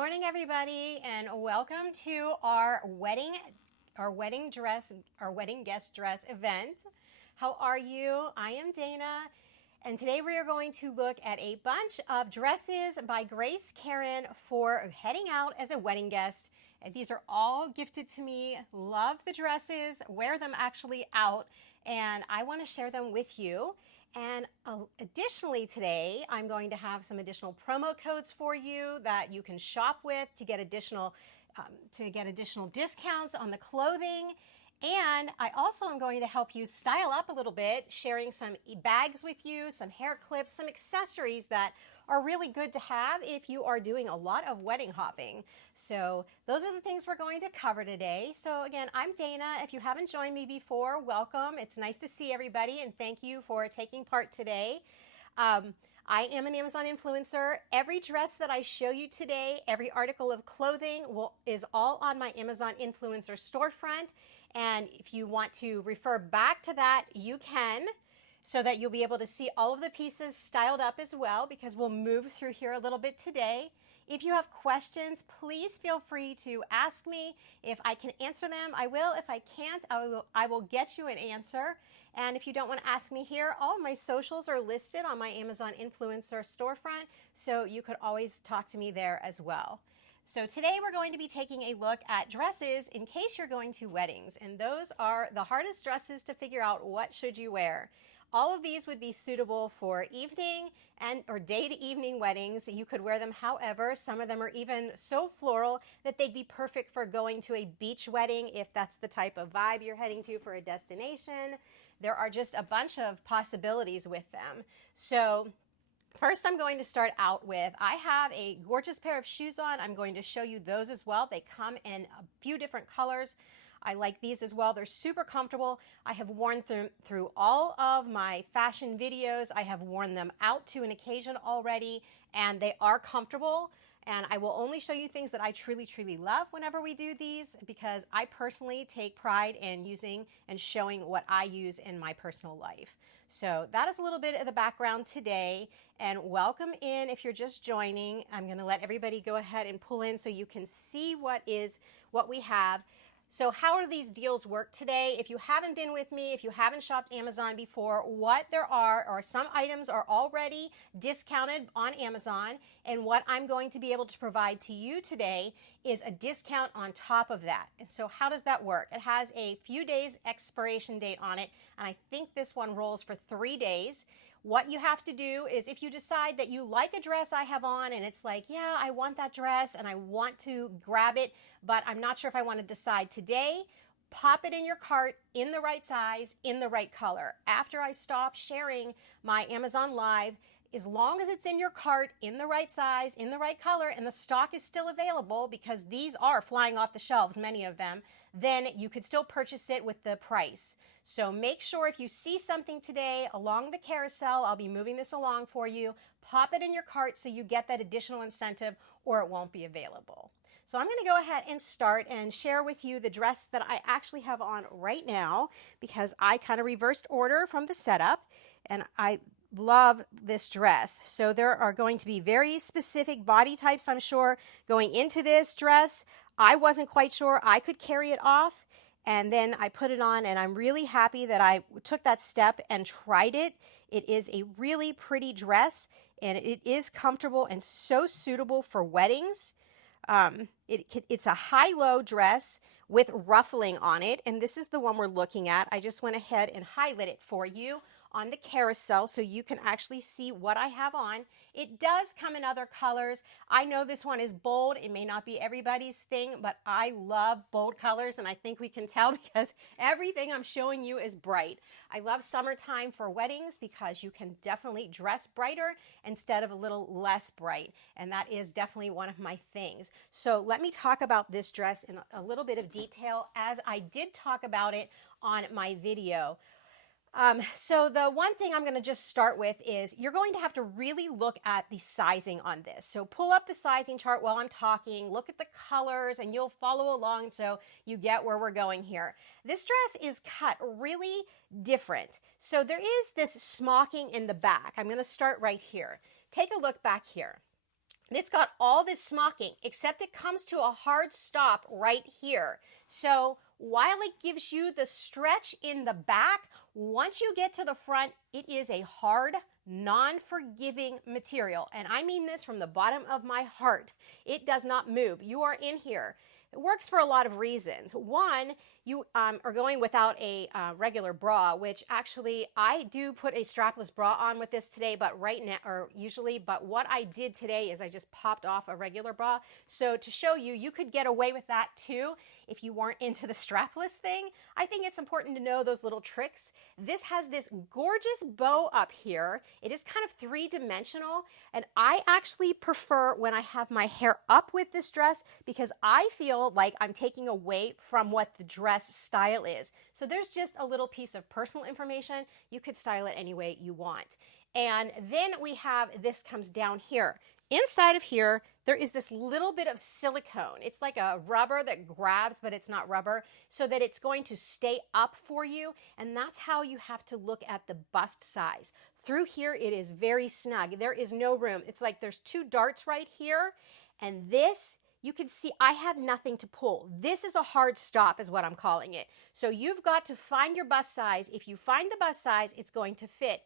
morning, everybody, and welcome to our wedding guest dress event. How are you? I am Dana, and today we are going to look at a bunch of dresses by Grace Karen for heading out as a wedding guest. And these are all gifted to me. Love the dresses, wear them actually out, and I want to share them with you. And additionally today, I'm going to have some additional promo codes for you that you can shop with to get additional discounts on the clothing. And I also am going to help you style up a little bit, sharing some bags with you, some hair clips, some accessories that are really good to have if you are doing a lot of wedding hopping. So those are the things we're going to cover today. So again, I'm Dana. If you haven't joined me before, welcome. It's nice to see everybody, and thank you for taking part today. I am an Amazon influencer. Every dress that I show you today, every article of clothing is all on my Amazon influencer storefront. And if you want to refer back to that, you can, so that you'll be able to see all of the pieces styled up as well, because we'll move through here a little bit today. If you have questions, please feel free to ask me. If I can answer them, I will. If I can't, I will get you an answer. And if you don't want to ask me here, all of my socials are listed on my Amazon influencer storefront, so you could always talk to me there as well. So today we're going to be taking a look at dresses in case you're going to weddings, and those are the hardest dresses to figure out what should you wear. All of these would be suitable for evening or day to evening weddings. You could wear them however. Some of them are even so floral that they'd be perfect for going to a beach wedding if that's the type of vibe you're heading to for a destination. There are just a bunch of possibilities with them. So first, I'm going to start out with, I have a gorgeous pair of shoes on. I'm going to show you those as well. They come in a few different colors. I like these as well. They're super comfortable. I have worn through all of my fashion videos. I have worn them out to an occasion already, and they are comfortable. And I will only show you things that I truly, truly love whenever we do these, because I personally take pride in using and showing what I use in my personal life. So that is a little bit of the background today, and welcome in if you're just joining. I'm going to let everybody go ahead and pull in so you can see what we have. So how do these deals work today? If you haven't been with me, if you haven't shopped Amazon before, what there are some items are already discounted on Amazon, and what I'm going to be able to provide to you today is a discount on top of that. And so how does that work? It has a few days expiration date on it, and I think this one rolls for 3 days. What you have to do is, if you decide that you like a dress I have on and it's like, yeah, I want that dress and I want to grab it, but I'm not sure if I want to decide today, pop it in your cart in the right size, in the right color. After I stop sharing my Amazon Live, as long as it's in your cart, in the right size, in the right color, and the stock is still available, because these are flying off the shelves, many of them, then you could still purchase it with the price. So make sure if you see something today along the carousel, I'll be moving this along for you, pop it in your cart so you get that additional incentive, or it won't be available. So I'm going to go ahead and start and share with you the dress that I actually have on right now, because I kind of reversed order from the setup, and I love this dress. So there are going to be very specific body types, I'm sure, going into this dress. I wasn't quite sure I could carry it off, and then I put it on, and I'm really happy that I took that step and tried it. It is a really pretty dress, and it is comfortable and so suitable for weddings. It's a high-low dress with ruffling on it, and this is the one we're looking at. I just went ahead and highlighted it for you on the carousel so you can actually see what I have on. It does come in other colors. I know this one is bold. It may not be everybody's thing, but I love bold colors, and I think we can tell because everything I'm showing you is bright. I love summertime for weddings because you can definitely dress brighter instead of a little less bright, and that is definitely one of my things. So let me talk about this dress in a little bit of detail, as I did talk about it on my video. So the one thing I'm going to just start with is you're going to have to really look at the sizing on this. So pull up the sizing chart while I'm talking, look at the colors, and you'll follow along so you get where we're going here. This dress is cut really different. So there is this smocking in the back. I'm going to start right here. Take a look back here. It's got all this smocking, except it comes to a hard stop right here. So while it gives you the stretch in the back, once you get to the front, it is a hard, non-forgiving material. And I mean this from the bottom of my heart. It does not move. You are in here. It works for a lot of reasons. One, you are going without a regular bra, which actually I do put a strapless bra on with this today, but right now, or usually, but what I did today is I just popped off a regular bra. So to show you, you could get away with that too if you weren't into the strapless thing. I think it's important to know those little tricks. This has this gorgeous bow up here. It is kind of three-dimensional, and I actually prefer when I have my hair up with this dress because I feel like I'm taking away from what the dress style is. So there's just a little piece of personal information. You could style it any way you want. And then we have, this comes down here. Inside of here, there is this little bit of silicone. It's like a rubber that grabs, but it's not rubber, so that it's going to stay up for you. And that's how you have to look at the bust size. Through here, it is very snug. There is no room. It's like there's two darts right here. And this, you can see I have nothing to pull. This is a hard stop is what I'm calling it. So you've got to find your bust size. If you find the bust size, it's going to fit.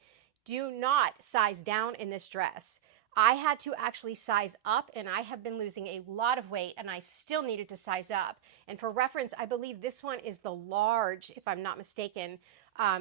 Do not size down in this dress. I had to actually size up, and I have been losing a lot of weight, and I still needed to size up. And for reference, I believe this one is the large, if I'm not mistaken.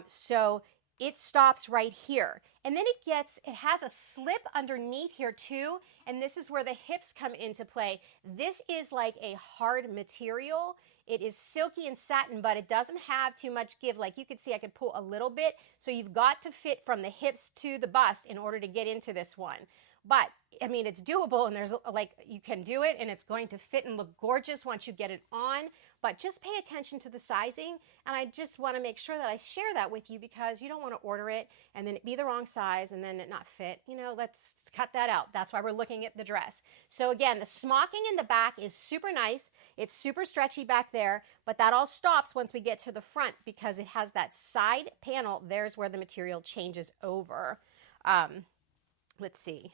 So it stops right here. And then it has a slip underneath here too, and this is where the hips come into play. This is like a hard material. It is silky and satin, but it doesn't have too much give. Like you could see, I could pull a little bit. So you've got to fit from the hips to the bust in order to get into this one. But I mean, it's doable, and there's like, you can do it, and it's going to fit and look gorgeous once you get it on. But just pay attention to the sizing, and I just want to make sure that I share that with you because you don't want to order it and then it be the wrong size and then it not fit. You know, let's cut that out. That's why we're looking at the dress. So again, the smocking in the back is super nice. It's super stretchy back there, but that all stops once we get to the front because it has that side panel. There's where the material changes over. Let's see.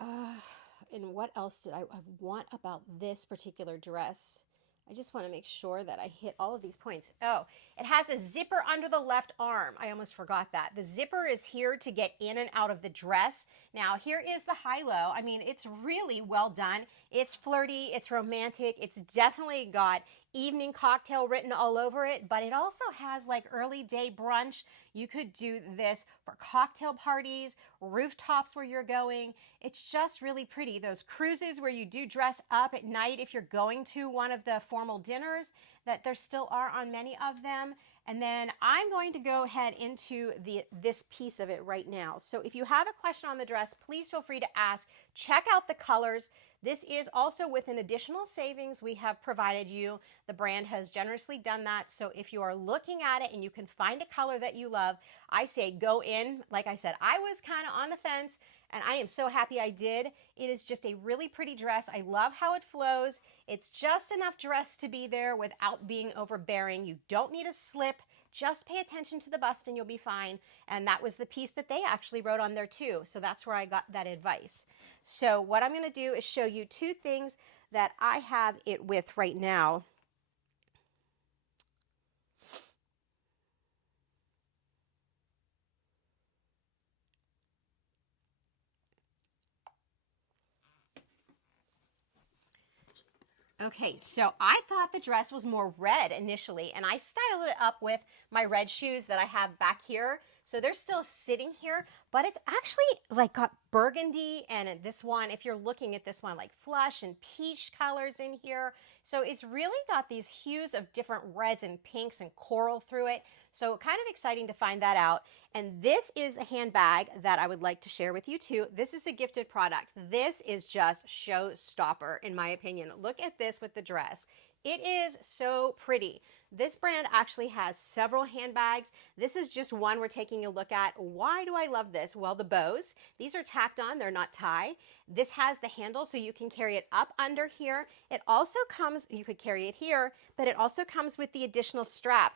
And what else did I want about this particular dress? I just want to make sure that I hit all of these points. Oh, it has a zipper under the left arm. I almost forgot that. The zipper is here to get in and out of the dress. Now, here is the high-low. I mean, it's really well done. It's flirty. It's romantic. It's definitely got evening cocktail written all over it, but it also has like early day brunch. You could do this for cocktail parties, rooftops where you're going. It's just really pretty. Those cruises where you do dress up at night if you're going to one of the formal dinners, that there still are on many of them. And then I'm going to go ahead into this piece of it right now. So if you have a question on the dress, please feel free to ask. Check out the colors. This is also with an additional savings we have provided you. The brand has generously done that. So if you are looking at it and you can find a color that you love, I say go in. Like I said, I was kind of on the fence, and I am so happy I did. It is just a really pretty dress. I love how it flows. It's just enough dress to be there without being overbearing. You don't need a slip. Just pay attention to the bust and you'll be fine. And that was the piece that they actually wrote on there too. So that's where I got that advice. So what I'm going to do is show you two things that I have it with right now. Okay, so I thought the dress was more red initially, and I styled it up with my red shoes that I have back here. So they're still sitting here, but it's actually like got burgundy, and this one, if you're looking at this one, like flush and peach colors in here. So it's really got these hues of different reds and pinks and coral through it. So kind of exciting to find that out. And this is a handbag that I would like to share with you too. This is a gifted product. This is just showstopper in my opinion. Look at this with the dress. It is so pretty. This brand actually has several handbags. This is just one we're taking a look at. Why do I love this? Well, the bows. These are tacked on, they're not tie. This has the handle so you can carry it up under here. It also comes, you could carry it here, but it also comes with the additional strap.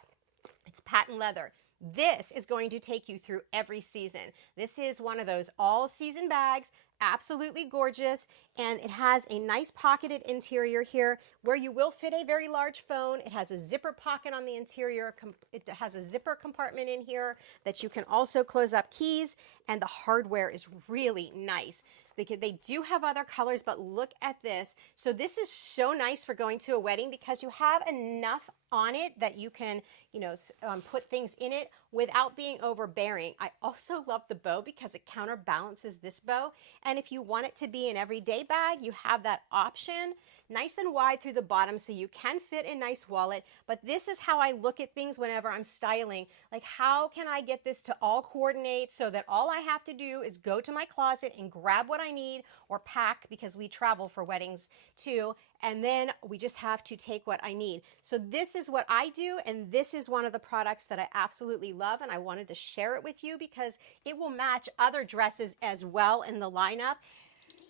It's patent leather. This is going to take you through every season. This is one of those all-season bags absolutely gorgeous, and it has a nice pocketed interior here where you will fit a very large phone. It has a zipper pocket on the interior. It has a zipper compartment in here that you can also close up keys, and the hardware is really nice. They do have other colors, but look at this. So this is so nice for going to a wedding because you have enough on it that you can, put things in it without being overbearing. I also love the bow because it counterbalances this bow. And if you want it to be an everyday bag, you have that option. Nice and wide through the bottom so you can fit a nice wallet. But this is how I look at things whenever I'm styling. Like, how can I get this to all coordinate so that all I have to do is go to my closet and grab what I need or pack, because we travel for weddings too, and then we just have to take what I need. So this is what I do, and this is one of the products that I absolutely love, and I wanted to share it with you because it will match other dresses as well in the lineup.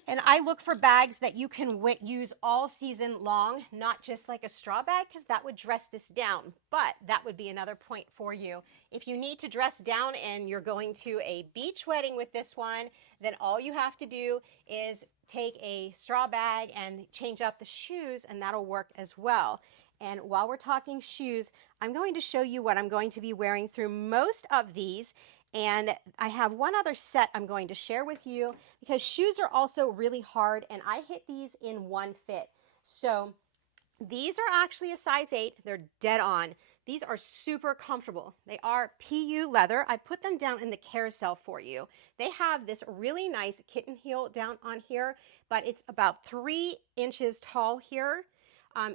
And I look for bags that you can use all season long, not just like a straw bag, because that would dress this down. But that would be another point for you. If you need to dress down and you're going to a beach wedding with this one, then all you have to do is take a straw bag and change up the shoes, and that'll work as well. And while we're talking shoes, I'm going to show you what I'm going to be wearing through most of these. And I have one other set I'm going to share with you because shoes are also really hard, and I hit these in one fit. So these are actually a size 8. They're dead on. These are super comfortable. They are PU leather. I put them down in the carousel for you. They have this really nice kitten heel down on here, but it's about 3 inches tall here.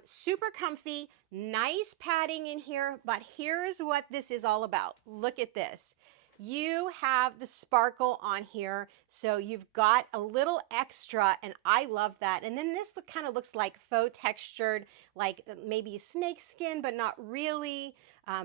Super comfy, nice padding in here, but here's what this is all about. Look at this. You have the sparkle on here, so you've got a little extra, and I love that. And then this kind of looks like faux textured, like maybe snake skin, but not really.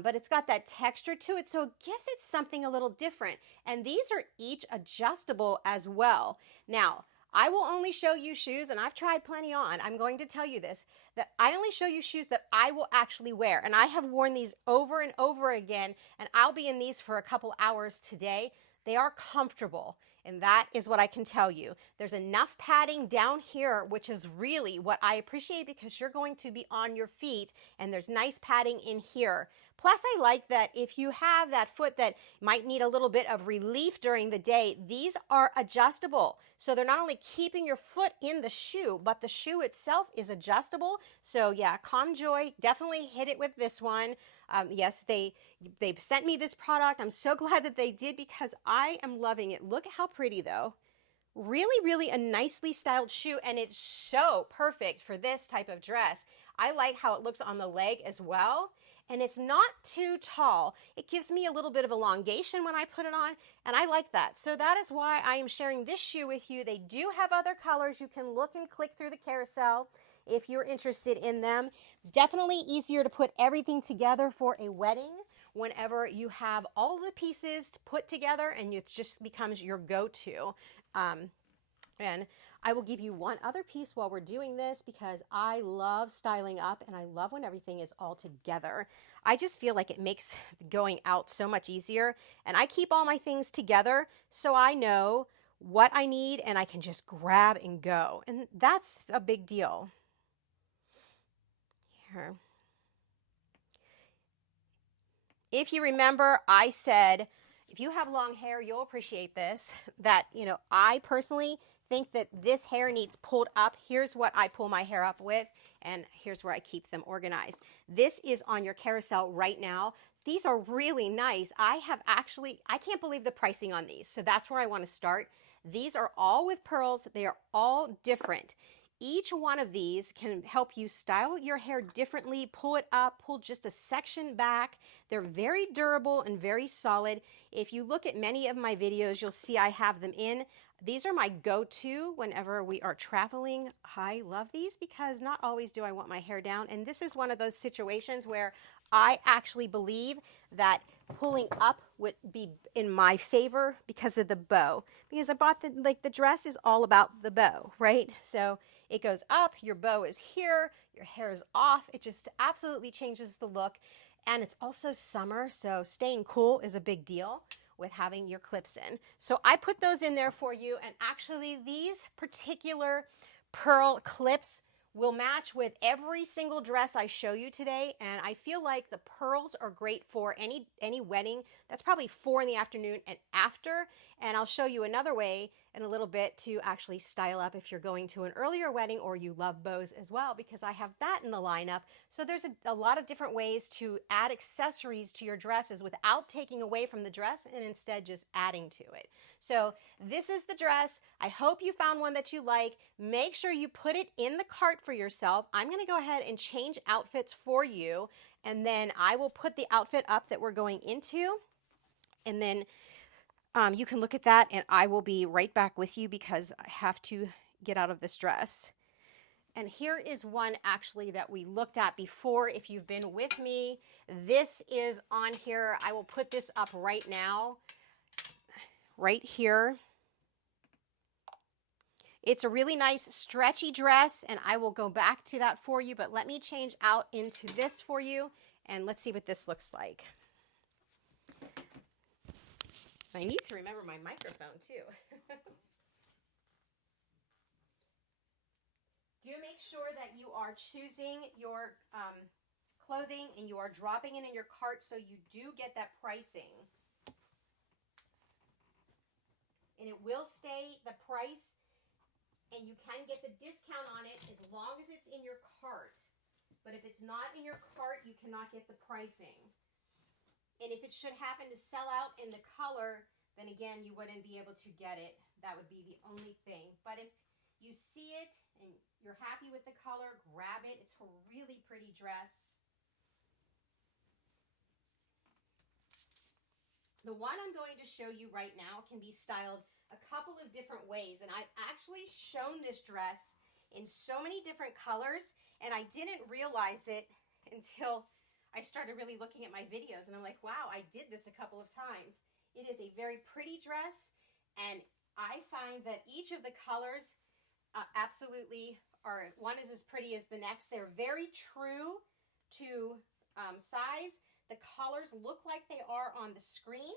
But it's got that texture to it, so it gives it something a little different. And these are each adjustable as well. Now, I will only show you shoes, and I've tried plenty on. I'm going to tell you this, that I only show you shoes that I will actually wear. And I have worn these over and over again, and I'll be in these for a couple hours today. They are comfortable, and that is what I can tell you. There's enough padding down here, which is really what I appreciate because you're going to be on your feet, and there's nice padding in here. Plus, I like that if you have that foot that might need a little bit of relief during the day, these are adjustable. So they're not only keeping your foot in the shoe, but the shoe itself is adjustable. So yeah, ComJoy, definitely hit it with this one. Yes, they've sent me this product. I'm so glad that they did because I am loving it. Look how pretty though. Really, really a nicely styled shoe, and it's so perfect for this type of dress. I like how it looks on the leg as well. And it's not too tall. It gives me a little bit of elongation when I put it on, and I like that. So that is why I am sharing this shoe with you. They do have other colors. You can look and click through the carousel if you're interested in them. Definitely easier to put everything together for a wedding whenever you have all the pieces put together and it just becomes your go-to. And I will give you one other piece while we're doing this because I love styling up and I love when everything is all together. I just feel like it makes going out so much easier, and I keep all my things together so I know what I need and I can just grab and go. And that's a big deal. Here. If you remember, I said, if you have long hair, you'll appreciate this, that, I personally think that this hair needs pulled up. Here's what I pull my hair up with, and here's where I keep them organized. This is on your carousel right now. These are really nice. I can't believe the pricing on these, so that's where I want to start. These are all with pearls. They are all different. Each one of these can help you style your hair differently, pull it up, pull just a section back. They're very durable and very solid. If you look at many of my videos, you'll see I have them in. These are my go-to whenever we are traveling. I love these because not always do I want my hair down. And this is one of those situations where I actually believe that pulling up would be in my favor because of the bow. Because I bought the dress is all about the bow, right? So it goes up, your bow is here, your hair is off. It just absolutely changes the look. And it's also summer, so staying cool is a big deal. with having your clips in. So I put those in there for you, and actually these particular pearl clips will match with every single dress I show you today, and I feel like the pearls are great for any wedding. That's probably 4 in the afternoon and after, and I'll show you another way in a little bit to actually style up if you're going to an earlier wedding or you love bows as well, because I have that in the lineup. So there's a lot of different ways to add accessories to your dresses without taking away from the dress and instead just adding to it. So this is the dress. I hope you found one that you like. Make sure you put it in the cart for yourself. I'm going to go ahead and change outfits for you, and then I will put the outfit up that we're going into, and then you can look at that, and I will be right back with you because I have to get out of this dress. And here is one actually that we looked at before if you've been with me. This is on here. I will put this up right now, right here. It's a really nice stretchy dress, and I will go back to that for you, but let me change out into this for you, and let's see what this looks like. I need to remember my microphone too. Do make sure that you are choosing your clothing and you are dropping it in your cart so you do get that pricing. And it will stay the price, and you can get the discount on it as long as it's in your cart. But if it's not in your cart, you cannot get the pricing. And if it should happen to sell out in the color, then again, you wouldn't be able to get it. That would be the only thing. But if you see it and you're happy with the color, grab it. It's a really pretty dress. The one I'm going to show you right now can be styled a couple of different ways. And I've actually shown this dress in so many different colors, and I didn't realize it until I started really looking at my videos, and I'm like, wow, I did this a couple of times. It is a very pretty dress, and I find that each of the colors absolutely are, one is as pretty as the next. They're very true to size. The colors look like they are on the screen,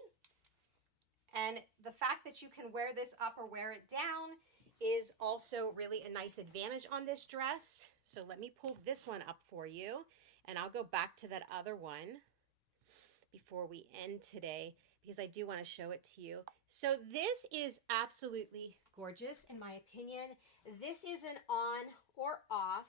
and the fact that you can wear this up or wear it down is also really a nice advantage on this dress. So let me pull this one up for you, and I'll go back to that other one before we end today because I do want to show it to you. So this is absolutely gorgeous in my opinion. This is an on or off.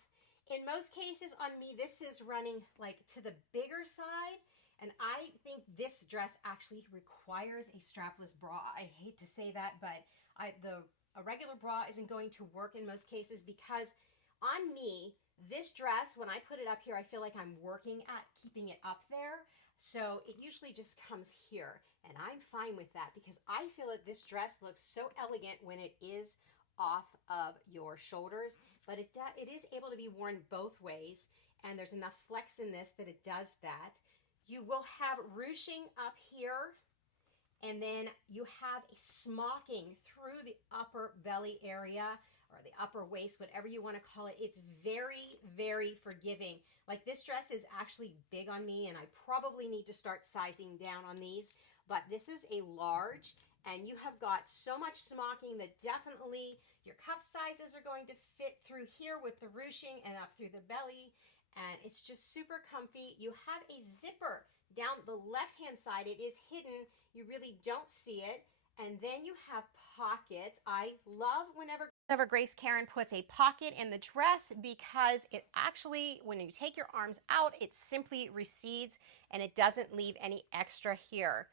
In most cases on me, this is running like to the bigger side, and I think this dress actually requires a strapless bra. I hate to say that, but a regular bra isn't going to work in most cases because on me, this dress, when I put it up here, I feel like I'm working at keeping it up there. So it usually just comes here, and I'm fine with that because I feel that this dress looks so elegant when it is off of your shoulders, but it is able to be worn both ways, and there's enough flex in this that it does that. You will have ruching up here, and then you have a smocking through the upper belly area or the upper waist, whatever you want to call it. It's very, very forgiving. Like this dress is actually big on me, and I probably need to start sizing down on these, but this is a large, and you have got so much smocking that definitely your cup sizes are going to fit through here with the ruching and up through the belly, and it's just super comfy. You have a zipper down the left-hand side. It is hidden. You really don't see it. And then you have pockets. I love whenever Grace Karen puts a pocket in the dress because it actually, when you take your arms out, it simply recedes and it doesn't leave any extra here.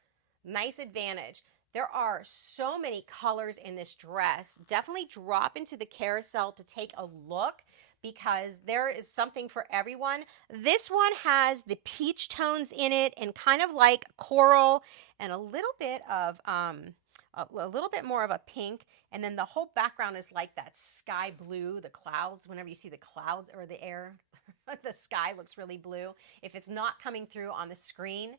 Nice advantage. There are so many colors in this dress. Definitely drop into the carousel to take a look because there is something for everyone. This one has the peach tones in it and kind of like coral and a little bit of a little bit more of a pink, and then the whole background is like that sky blue, the clouds. Whenever you see the cloud or the air, the sky looks really blue if it's not coming through on the screen.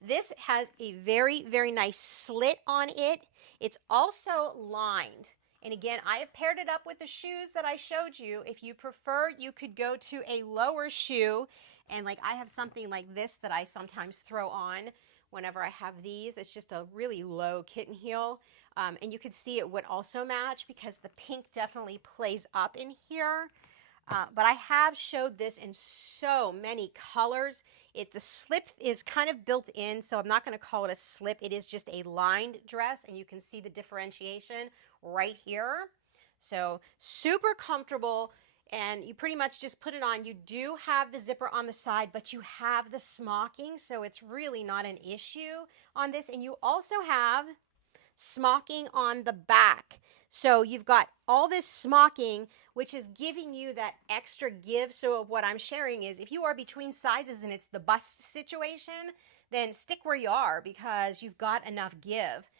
This has a very, very nice slit on it. It's also lined. And again, I have paired it up with the shoes that I showed you. If you prefer, you could go to a lower shoe. And like I have something like this that I sometimes throw on whenever I have these. It's just a really low kitten heel. And you could see it would also match because the pink definitely plays up in here. But I have showed this in so many colors. The slip is kind of built in, so I'm not going to call it a slip. It is just a lined dress, and you can see the differentiation right here. So super comfortable, and you pretty much just put it on. You do have the zipper on the side, but you have the smocking, so it's really not an issue on this. And you also have smocking on the back. So you've got all this smocking, which is giving you that extra give. So what I'm sharing is if you are between sizes and it's the bust situation, then stick where you are because you've got enough give,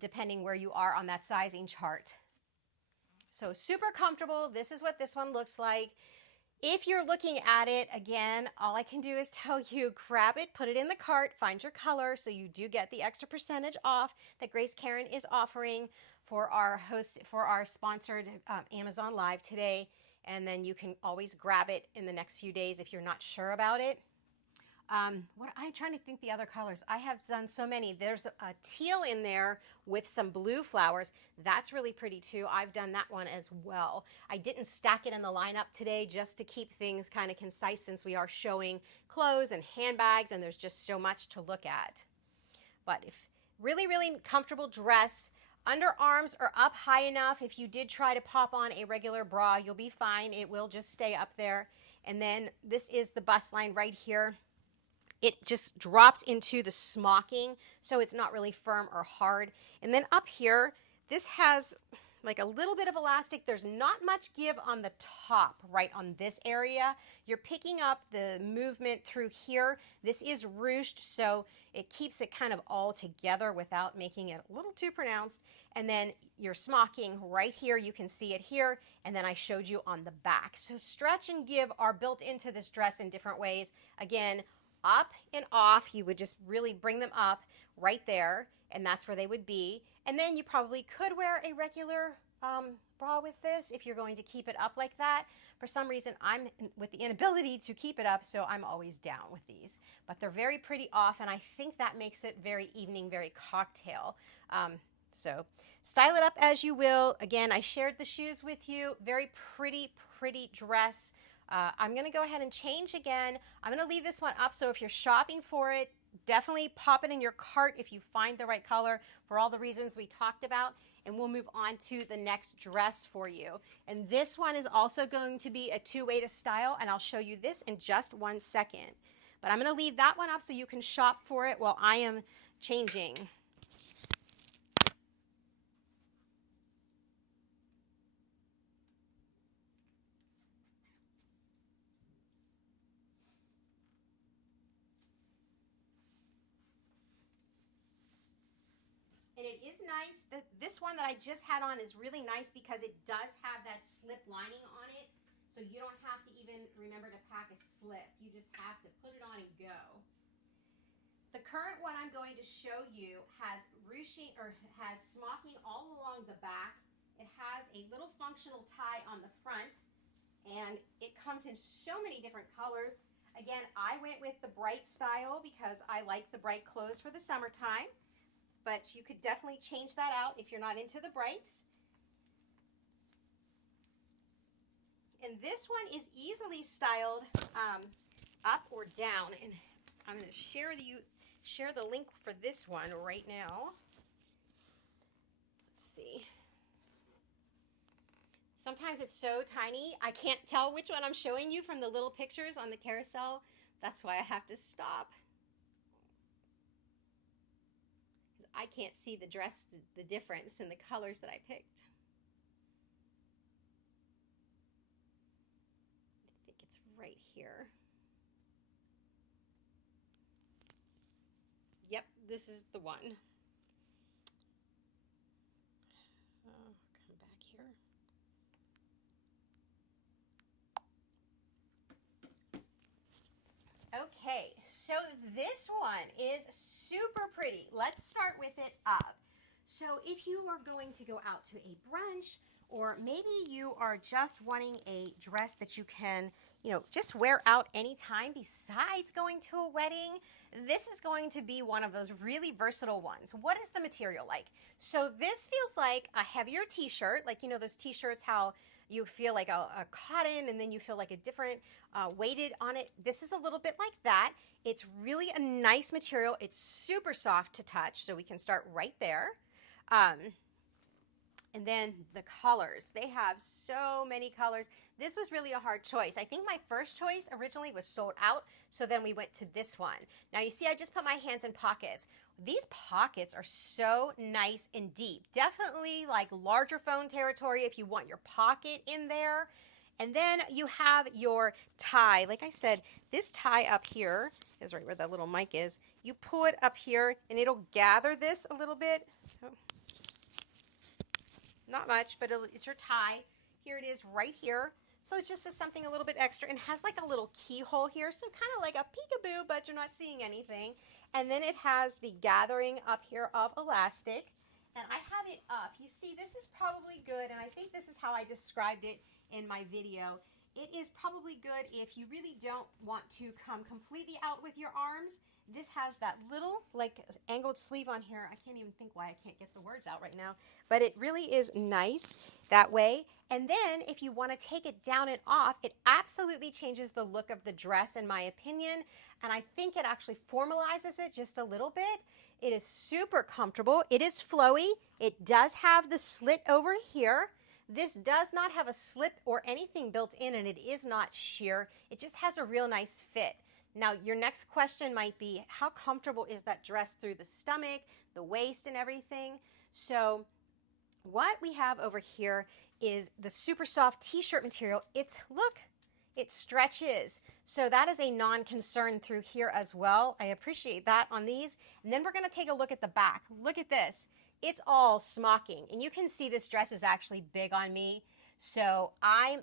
depending where you are on that sizing chart. So super comfortable. This is what this one looks like. If you're looking at it, again, all I can do is tell you, grab it, put it in the cart, find your color so you do get the extra percentage off that Grace Karen is offering for our sponsored Amazon Live today. And then you can always grab it in the next few days if you're not sure about it. What I'm trying to think the other colors. I have done so many. There's a teal in there with some blue flowers. That's really pretty too. I've done that one as well. I didn't stack it in the lineup today just to keep things kind of concise since we are showing clothes and handbags and there's just so much to look at. But if really, really comfortable dress, underarms are up high enough. If you did try to pop on a regular bra, you'll be fine. It will just stay up there. And then this is the bust line right here. It just drops into the smocking, so it's not really firm or hard. And then up here, this has like a little bit of elastic. There's not much give on the top, right on this area. You're picking up the movement through here. This is ruched, so it keeps it kind of all together without making it a little too pronounced. And then your smocking right here, you can see it here, and then I showed you on the back. So stretch and give are built into this dress in different ways. Again, up and off, you would just really bring them up right there, and that's where they would be. And then you probably could wear a regular bra with this if you're going to keep it up like that. For some reason, I'm with the inability to keep it up, so I'm always down with these. But they're very pretty off, and I think that makes it very evening, very cocktail. So style it up as you will. Again, I shared the shoes with you. Very pretty, pretty dress. I'm going to go ahead and change again. I'm going to leave this one up, so if you're shopping for it, definitely pop it in your cart if you find the right color for all the reasons we talked about, and we'll move on to the next dress for you. And this one is also going to be a two-way to style, and I'll show you this in just 1 second. But I'm going to leave that one up so you can shop for it while I am changing. And it is nice. This one that I just had on is really nice because it does have that slip lining on it. So you don't have to even remember to pack a slip. You just have to put it on and go. The current one I'm going to show you has ruching, or has smocking all along the back. It has a little functional tie on the front, and it comes in so many different colors. Again, I went with the bright style because I like the bright clothes for the summertime. But you could definitely change that out if you're not into the brights. And this one is easily styled up or down. And I'm going to share the link for this one right now. Let's see. Sometimes it's so tiny, I can't tell which one I'm showing you from the little pictures on the carousel. That's why I have to stop. I can't see the dress, the difference in the colors that I picked. I think it's right here. Yep, this is the one. Come back here. Okay, so this one is super pretty. Let's start with it up. So if you are going to go out to a brunch, or maybe you are just wanting a dress that you can just wear out anytime besides going to a wedding, this is going to be one of those really versatile ones. What is the material like? So this feels like a heavier t-shirt, like, those t-shirts, how you feel like a cotton and then you feel like a different weighted on it. This is a little bit like that. It's really a nice material. It's super soft to touch, so we can start right there. And then the colors, they have so many colors. This was really a hard choice. I think my first choice originally was sold out, so then we went to this one. Now you see I just put my hands in pockets. These pockets are so nice and deep. Definitely like larger phone territory if you want your pocket in there. And then you have your tie. Like I said, this tie up here is right where that little mic is. You pull it up here and it'll gather this a little bit. Not much, but it's your tie. Here it is right here. So it's just something a little bit extra and has like a little keyhole here. So kind of like a peekaboo, but you're not seeing anything. And then it has the gathering up here of elastic. And I have it up. You see, this is probably good. And I think this is how I described it in my video. It is probably good if you really don't want to come completely out with your arms. This has that little like angled sleeve on here. I can't even think why I can't get the words out right now, but it really is nice that way. And then if you want to take it down and off, it absolutely changes the look of the dress in my opinion. And I think it actually formalizes it just a little bit. It is super comfortable. It is flowy. It does have the slit over here. This does not have a slip or anything built in, and it is not sheer. It just has a real nice fit. Now, your next question might be, how comfortable is that dress through the stomach, the waist, and everything? So what we have over here is the super soft t-shirt material. Look, it stretches. So that is a non-concern through here as well. I appreciate that on these. And then we're gonna take a look at the back. Look at this. It's all smocking. And you can see this dress is actually big on me. So I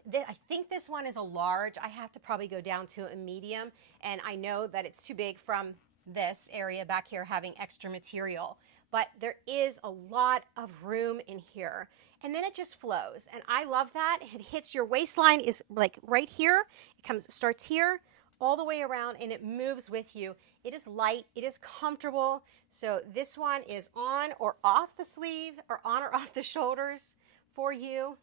think this one is a large. I have to probably go down to a medium, and I know that it's too big from this area back here having extra material, but there is a lot of room in here, and then it just flows, and I love that. It hits your waistline is like right here. It starts here all the way around, and it moves with you. It is light, it is comfortable. So this one is on or off the sleeve or on or off the shoulders for you.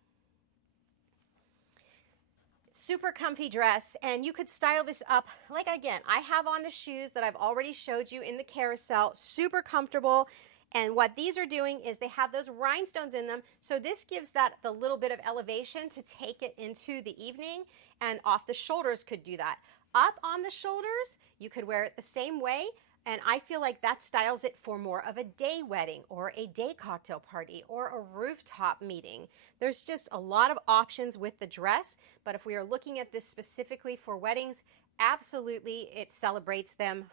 Super comfy dress, and you could style this up. Like again, I have on the shoes that I've already showed you in the carousel, super comfortable. And what these are doing is they have those rhinestones in them. So this gives that the little bit of elevation to take it into the evening, and off the shoulders could do that. Up on the shoulders, you could wear it the same way. And I feel like that styles it for more of a day wedding or a day cocktail party or a rooftop meeting. There's just a lot of options with the dress, but if we are looking at this specifically for weddings, absolutely it celebrates them.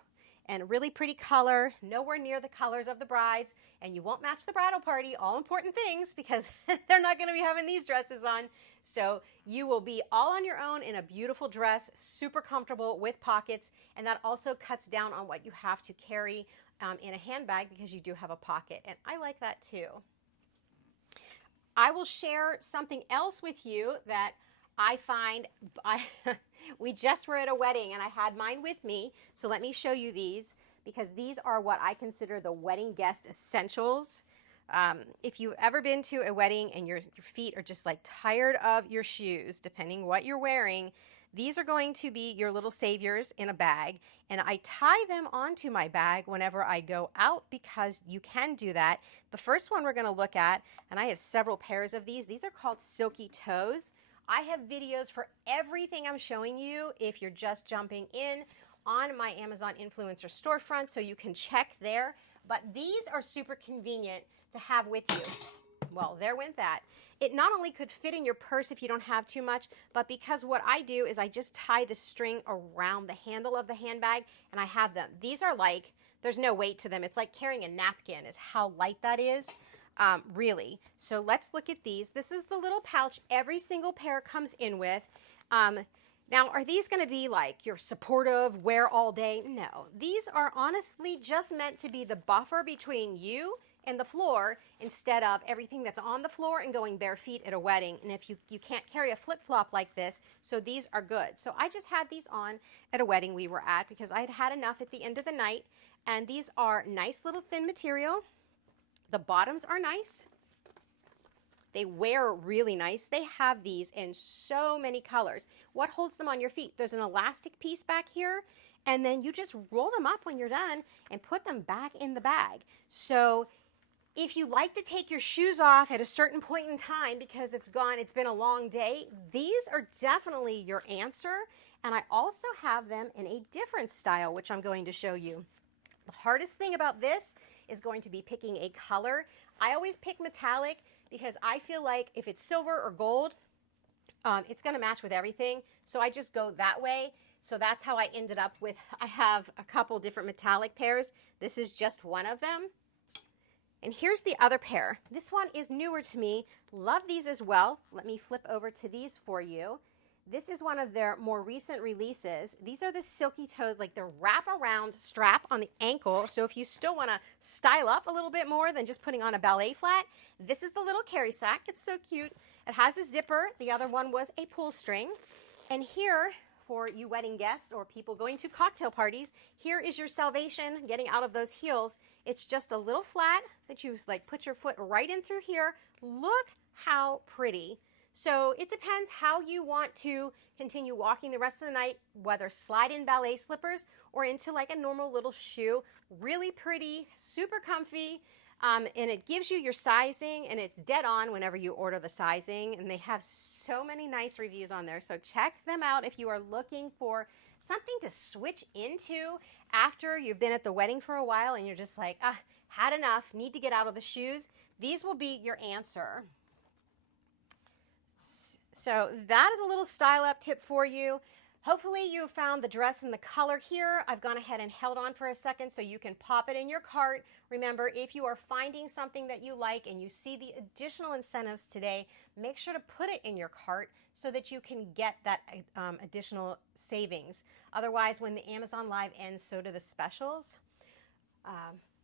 And a really pretty color, nowhere near the colors of the brides, and you won't match the bridal party, all important things, because they're not gonna be having these dresses on. So you will be all on your own in a beautiful dress, super comfortable with pockets, and that also cuts down on what you have to carry in a handbag because you do have a pocket, and I like that too. I will share something else with you that I find, we just were at a wedding and I had mine with me. So let me show you these, because these are what I consider the wedding guest essentials. If you've ever been to a wedding and your feet are just like tired of your shoes, depending what you're wearing, these are going to be your little saviors in a bag. And I tie them onto my bag whenever I go out, because you can do that. The first one we're gonna look at, and I have several pairs of these are called Silky Toes. I have videos for everything I'm showing you if you're just jumping in on my Amazon influencer storefront, so you can check there. But these are super convenient to have with you. Well, there went that. It not only could fit in your purse if you don't have too much, but because what I do is I just tie the string around the handle of the handbag and I have them. These are like, there's no weight to them. It's like carrying a napkin is how light that is. Really. So let's look at these. This is the little pouch every single pair comes in with. Now, are these going to be like your supportive wear all day? No. These are honestly just meant to be the buffer between you and the floor instead of everything that's on the floor and going bare feet at a wedding. And if you can't carry a flip-flop like this, so these are good. So I just had these on at a wedding we were at because I had had enough at the end of the night. And these are nice little thin material. The bottoms are nice. They wear really nice. They have these in so many colors. What holds them on your feet? There's an elastic piece back here, and then you just roll them up when you're done and put them back in the bag. So if you like to take your shoes off at a certain point in time because it's been a long day, these are definitely your answer. And I also have them in a different style, which I'm going to show you. The hardest thing about this is going to be picking a color. I always pick metallic because I feel like if it's silver or gold, it's going to match with everything. So I just go that way. So that's how I ended up with, I have a couple different metallic pairs. This is just one of them. And here's the other pair. This one is newer to me. Love these as well. Let me flip over to these for you. This is one of their more recent releases. These are the silky toes, like the wrap-around strap on the ankle. So if you still want to style up a little bit more than just putting on a ballet flat, this is the little carry sack. It's so cute. It has a zipper. The other one was a pull string. And here, for you wedding guests or people going to cocktail parties, here is your salvation getting out of those heels. It's just a little flat that you like put your foot right in through here. Look how pretty. So it depends how you want to continue walking the rest of the night, whether slide in ballet slippers or into like a normal little shoe. Really pretty, super comfy, and it gives you your sizing, and it's dead on whenever you order the sizing, and they have so many nice reviews on there. So check them out if you are looking for something to switch into after you've been at the wedding for a while and you're just like, had enough, need to get out of the shoes. These will be your answer. So that is a little style up tip for you. Hopefully you found the dress and the color here. I've gone ahead and held on for a second so you can pop it in your cart. Remember, if you are finding something that you like and you see the additional incentives today, make sure to put it in your cart so that you can get that additional savings. Otherwise, when the Amazon Live ends, so do the specials.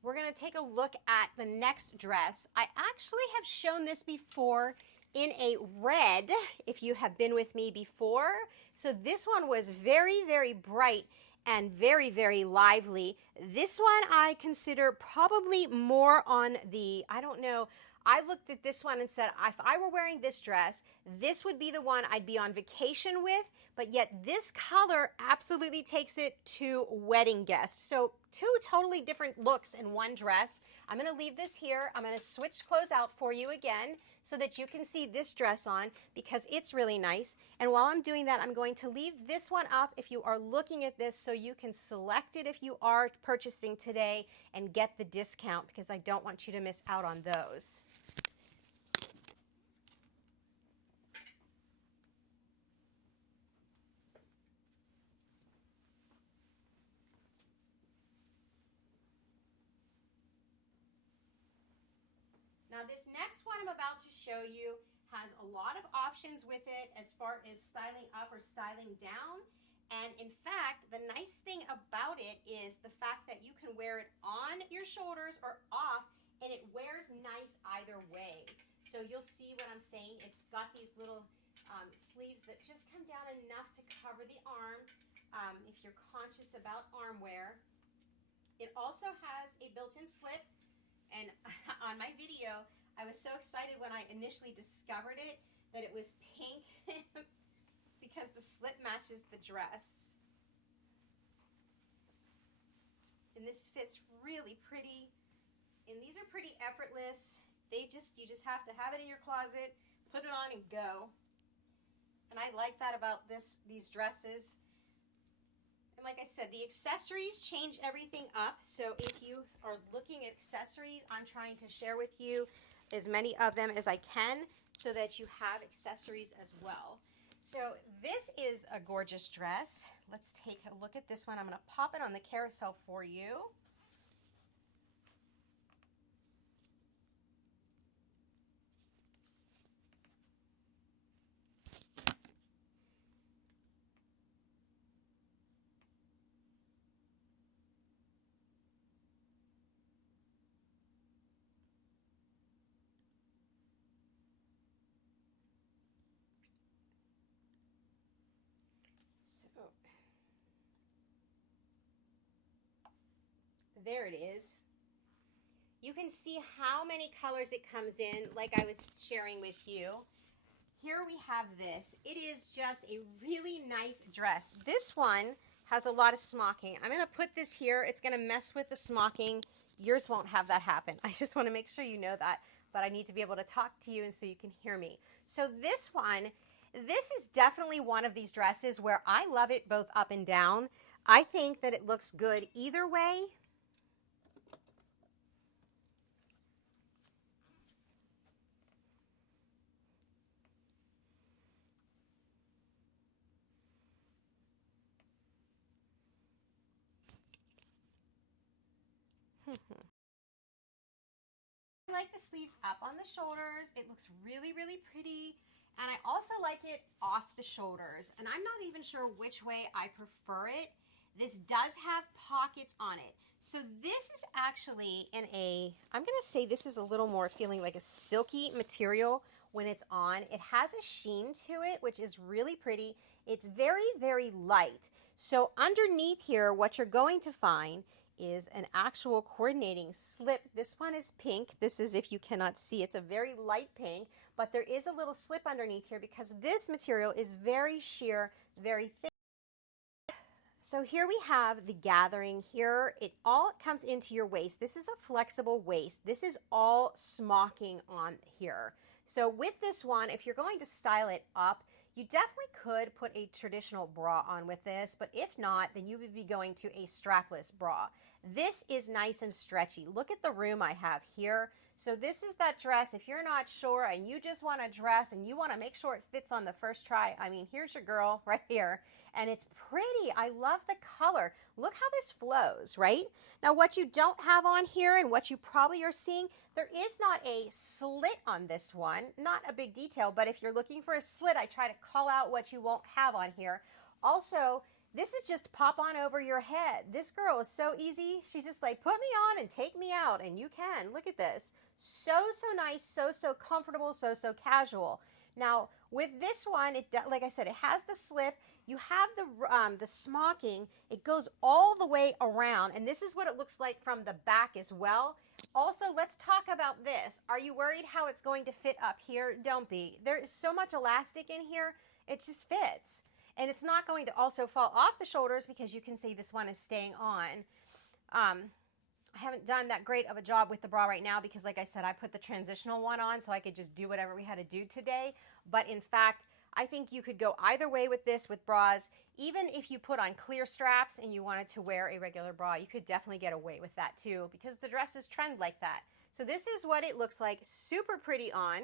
We're going to take a look at the next dress. I actually have shown this before in a red, if you have been with me before. So this one was very, very bright and very, very lively. This one I consider probably more on the, I don't know, I looked at this one and said, if I were wearing this dress, this would be the one I'd be on vacation with, but yet this color absolutely takes it to wedding guests. So two totally different looks in one dress. I'm gonna leave this here. I'm gonna switch clothes out for you again so that you can see this dress on because it's really nice. And while I'm doing that, I'm going to leave this one up if you are looking at this so you can select it if you are purchasing today and get the discount because I don't want you to miss out on those. Now this next one I'm about to show you has a lot of options with it as far as styling up or styling down. And in fact, the nice thing about it is the fact that you can wear it on your shoulders or off, and it wears nice either way. So you'll see what I'm saying. It's got these little sleeves that just come down enough to cover the arm if you're conscious about arm wear. It also has a built-in slip. And on my video, I was so excited when I initially discovered it that it was pink because the slip matches the dress. And this fits really pretty. And these are pretty effortless. You just have to have it in your closet, put it on and go. And I like that about these dresses. And like I said, the accessories change everything up. So if you are looking at accessories, I'm trying to share with you as many of them as I can so that you have accessories as well. So this is a gorgeous dress. Let's take a look at this one. I'm going to pop it on the carousel for you. There it is. You can see how many colors it comes in, like I was sharing with you. Here we have this. It is just a really nice dress. This one has a lot of smocking. I'm going to put this here. It's going to mess with the smocking. Yours won't have that happen. I just want to make sure you know that, but I need to be able to talk to you and so you can hear me. So this one, this is definitely one of these dresses where I love it both up and down. I think that it looks good either way. I like the sleeves up on the shoulders. It looks really, really pretty. And I also like it off the shoulders. And I'm not even sure which way I prefer it. This does have pockets on it. So this is actually in a, I'm going to say this is a little more feeling like a silky material when it's on. It has a sheen to it, which is really pretty. It's very, very light. So underneath here, what you're going to find is an actual coordinating slip. This one is pink. This is, if you cannot see, it's a very light pink, but there is a little slip underneath here because this material is very sheer, very thin. So here we have the gathering here. It all comes into your waist. This is a flexible waist. This is all smocking on here. So with this one, if you're going to style it up, you definitely could put a traditional bra on with this, but if not, then you would be going to a strapless bra. This is nice and stretchy. Look at the room I have here. So this is that dress. If you're not sure and you just want to dress and you want to make sure it fits on the first try, I mean, here's your girl right here. And it's pretty. I love the color. Look how this flows, right? Now, what you don't have on here and what you probably are seeing, there is not a slit on this one. Not a big detail, but if you're looking for a slit, I try to call out what you won't have on here. Also, this is just pop on over your head. This girl is so easy. She's just like, put me on and take me out, and you can. Look at this. So, so nice, so, so comfortable, so, so casual. Now, with this one, like I said, it has the slip. You have the smocking. It goes all the way around, and this is what it looks like from the back as well. Also, let's talk about this. Are you worried how it's going to fit up here? Don't be. There is so much elastic in here, it just fits. And it's not going to also fall off the shoulders because you can see this one is staying on. I haven't done that great of a job with the bra right now because, like I said, I put the transitional one on so I could just do whatever we had to do today. But in fact, I think you could go either way with this with bras. Even if you put on clear straps and you wanted to wear a regular bra, you could definitely get away with that too because the dresses trend like that. So this is what it looks like. Super pretty on.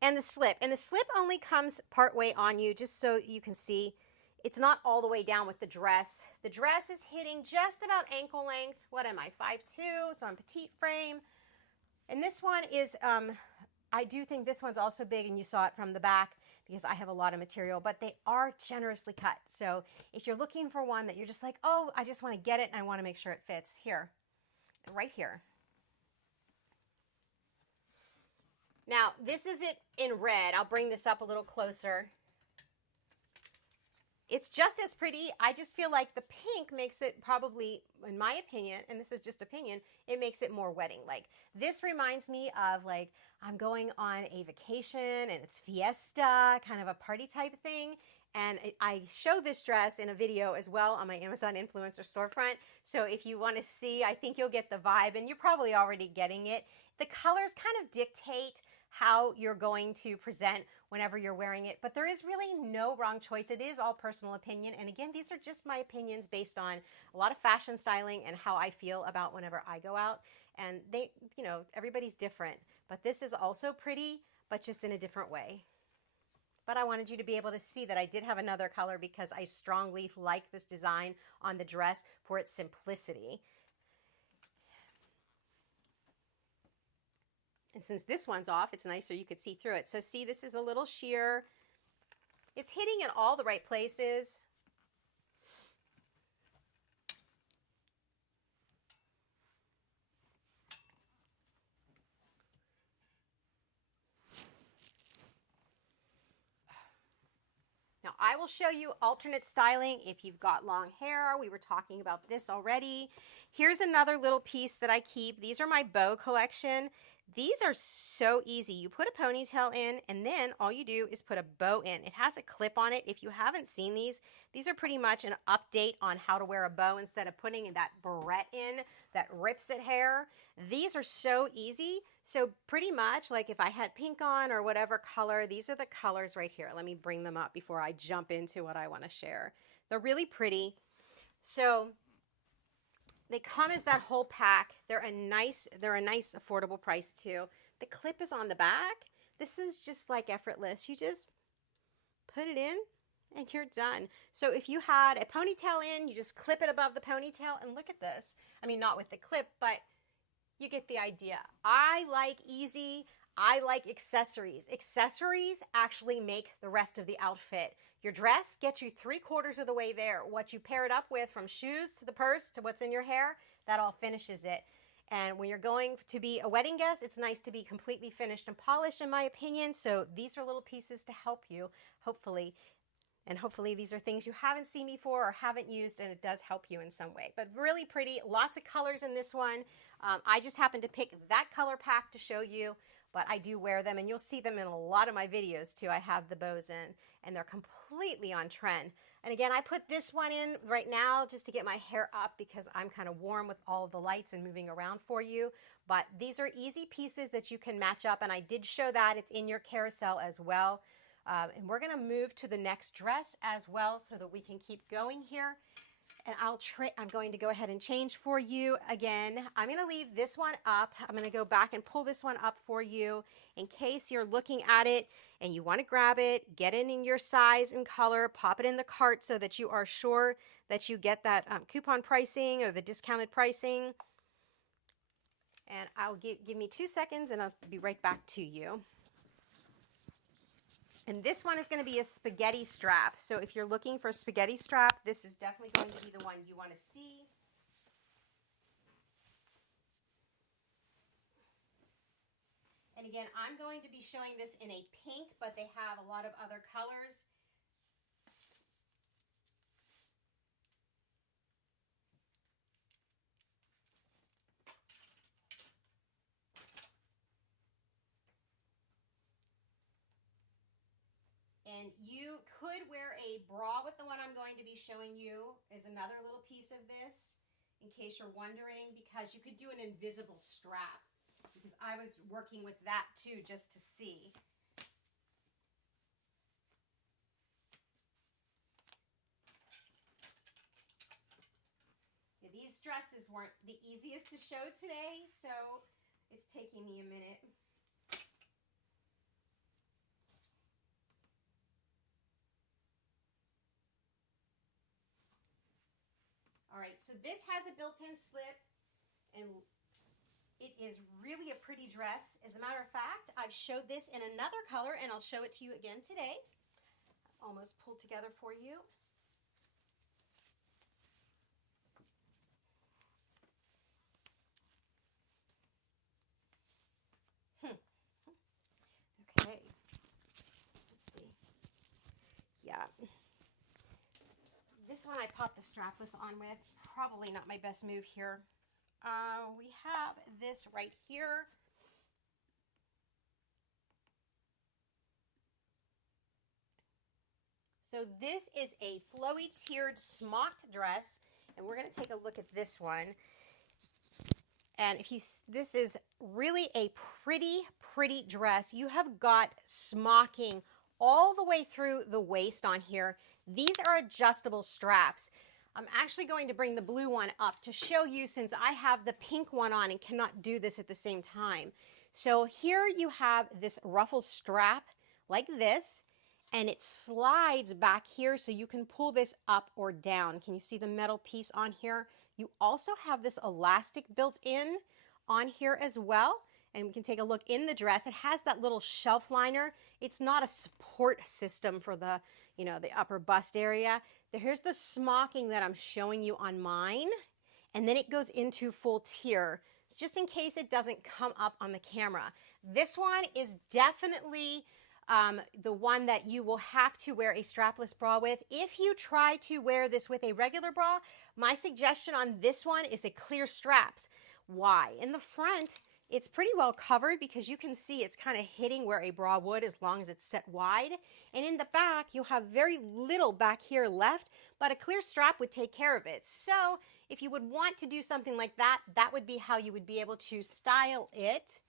And the slip only comes part way on you, just so you can see. It's not all the way down with the dress. The dress is hitting just about ankle length. What am I, 5'2", so I'm petite frame. And this one is, I do think this one's also big, and you saw it from the back because I have a lot of material, but they are generously cut. So if you're looking for one that you're just like, oh, I just want to get it and I want to make sure it fits, here, right here. Now, this is it in red. I'll bring this up a little closer. It's just as pretty. I just feel like the pink makes it probably, in my opinion, and this is just opinion, it makes it more wedding-like. This reminds me of like, I'm going on a vacation and it's fiesta, kind of a party type thing. And I show this dress in a video as well on my Amazon influencer storefront. So if you want to see, I think you'll get the vibe, and you're probably already getting it. The colors kind of dictate how you're going to present whenever you're wearing it, but there is really no wrong choice. It is all personal opinion, and again, these are just my opinions based on a lot of fashion styling and how I feel about whenever I go out, and they, you know, everybody's different, but this is also pretty, but just in a different way. But I wanted you to be able to see that I did have another color because I strongly like this design on the dress for its simplicity. And since this one's off, it's nicer you could see through it. So see, this is a little sheer. It's hitting in all the right places. Now, I will show you alternate styling if you've got long hair. We were talking about this already. Here's another little piece that I keep. These are my bow collection. These are so easy. You put a ponytail in, and then all you do is put a bow in. It has a clip on it. If you haven't seen these are pretty much an update on how to wear a bow instead of putting that barrette in that rips at hair. These are so easy. So pretty much like if I had pink on or whatever color, these are the colors right here. Let me bring them up before I jump into what I want to share. They're really pretty. So they come as that whole pack. They're a nice affordable price too. The clip is on the back. This is just like effortless. You just put it in and you're done. So if you had a ponytail in, you just clip it above the ponytail, and look at this. I mean, not with the clip, but you get the idea. I like easy. I like accessories. Accessories actually make the rest of the outfit. Your dress gets you 3/4 of the way there. What you pair it up with, from shoes to the purse to what's in your hair, that all finishes it. And when you're going to be a wedding guest, it's nice to be completely finished and polished, in my opinion. So these are little pieces to help you, hopefully. And hopefully these are things you haven't seen before or haven't used, and it does help you in some way. But really pretty, lots of colors in this one. I just happened to pick that color pack to show you, but I do wear them, and you'll see them in a lot of my videos too. I have the bows in, and they're completely on trend. And again, I put this one in right now just to get my hair up because I'm kind of warm with all of the lights and moving around for you. But these are easy pieces that you can match up, and I did show that. It's in your carousel as well. And we're going to move to the next dress as well so that we can keep going here. And I'm going to go ahead and change for you again. I'm going to leave this one up. I'm going to go back and pull this one up for you in case you're looking at it and you want to grab it, get it in your size and color, pop it in the cart so that you are sure that you get that coupon pricing or the discounted pricing. And I'll give me 2 seconds and I'll be right back to you. And this one is going to be a spaghetti strap. So if you're looking for a spaghetti strap, this is definitely going to be the one you want to see. And again, I'm going to be showing this in a pink, but they have a lot of other colors. And you could wear a bra with the one I'm going to be showing you, is another little piece of this, in case you're wondering, because you could do an invisible strap, because I was working with that too, just to see. Yeah, these dresses weren't the easiest to show today, so it's taking me a minute. All right, so this has a built-in slip, and it is really a pretty dress. As a matter of fact, I've showed this in another color, and I'll show it to you again today. Almost pulled together for you. Okay, let's see. Yeah. This one I popped a strapless on with. Probably not my best move here. We have this right here. So this is a flowy tiered smocked dress, and we're going to take a look at this one. And this is really a pretty dress. You have got smocking all the way through the waist on here. These are adjustable straps. I'm actually going to bring the blue one up to show you, since I have the pink one on and cannot do this at the same time. So here you have this ruffle strap like this, and it slides back here so you can pull this up or down. Can you see the metal piece on here? You also have this elastic built in on here as well. And we can take a look in the dress. It has that little shelf liner. It's not a support system for the, the upper bust area. Here's the smocking that I'm showing you on mine. And then it goes into full tier, just in case it doesn't come up on the camera. This one is definitely the one that you will have to wear a strapless bra with. If you try to wear this with a regular bra, my suggestion on this one is a clear straps. Why? In the front, it's pretty well covered because you can see it's kind of hitting where a bra would as long as it's set wide. And in the back, you'll have very little back here left, but a clear strap would take care of it. So if you would want to do something like that, that would be how you would be able to style it.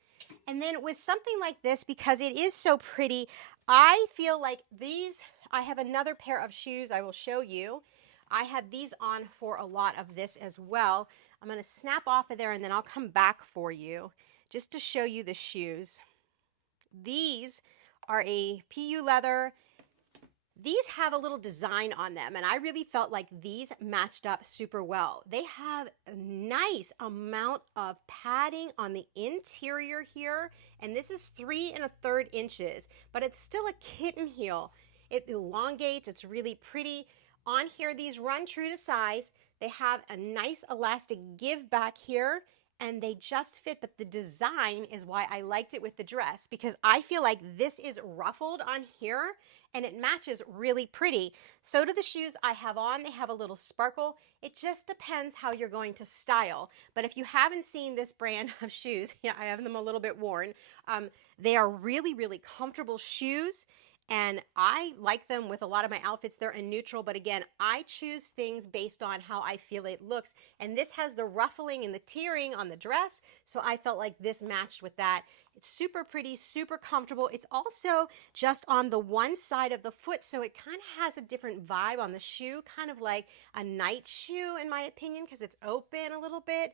And then with something like this, because it is so pretty, I feel like these, I have another pair of shoes I will show you. I had these on for a lot of this as well. I'm going to snap off of there and then I'll come back for you just to show you the shoes. These are a PU leather. These have a little design on them, and I really felt like these matched up super well. They have a nice amount of padding on the interior here, and this is 3 1/3 inches, but it's still a kitten heel. It elongates, it's really pretty. On here, these run true to size. They have a nice elastic give back here, and they just fit, but the design is why I liked it with the dress, because I feel like this is ruffled on here and it matches really pretty. So do the shoes I have on. They have a little sparkle. It just depends how you're going to style. But if you haven't seen this brand of shoes, yeah, I have them a little bit worn. They are really, really comfortable shoes. And I like them with a lot of my outfits. They're in neutral, but again, I choose things based on how I feel it looks. And this has the ruffling and the tiering on the dress, so I felt like this matched with that. It's super pretty, super comfortable. It's also just on the one side of the foot, so it kind of has a different vibe on the shoe, kind of like a night shoe in my opinion, because it's open a little bit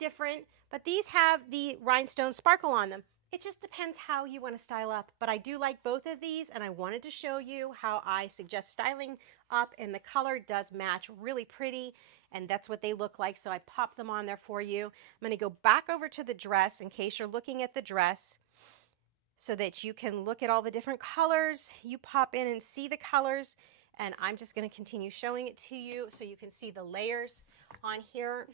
different. But these have the rhinestone sparkle on them. It just depends how you want to style up, but I do like both of these, and I wanted to show you how I suggest styling up, and the color does match really pretty, and that's what they look like, so I popped them on there for you. I'm going to go back over to the dress in case you're looking at the dress so that you can look at all the different colors. You pop in and see the colors, and I'm just going to continue showing it to you so you can see the layers on here.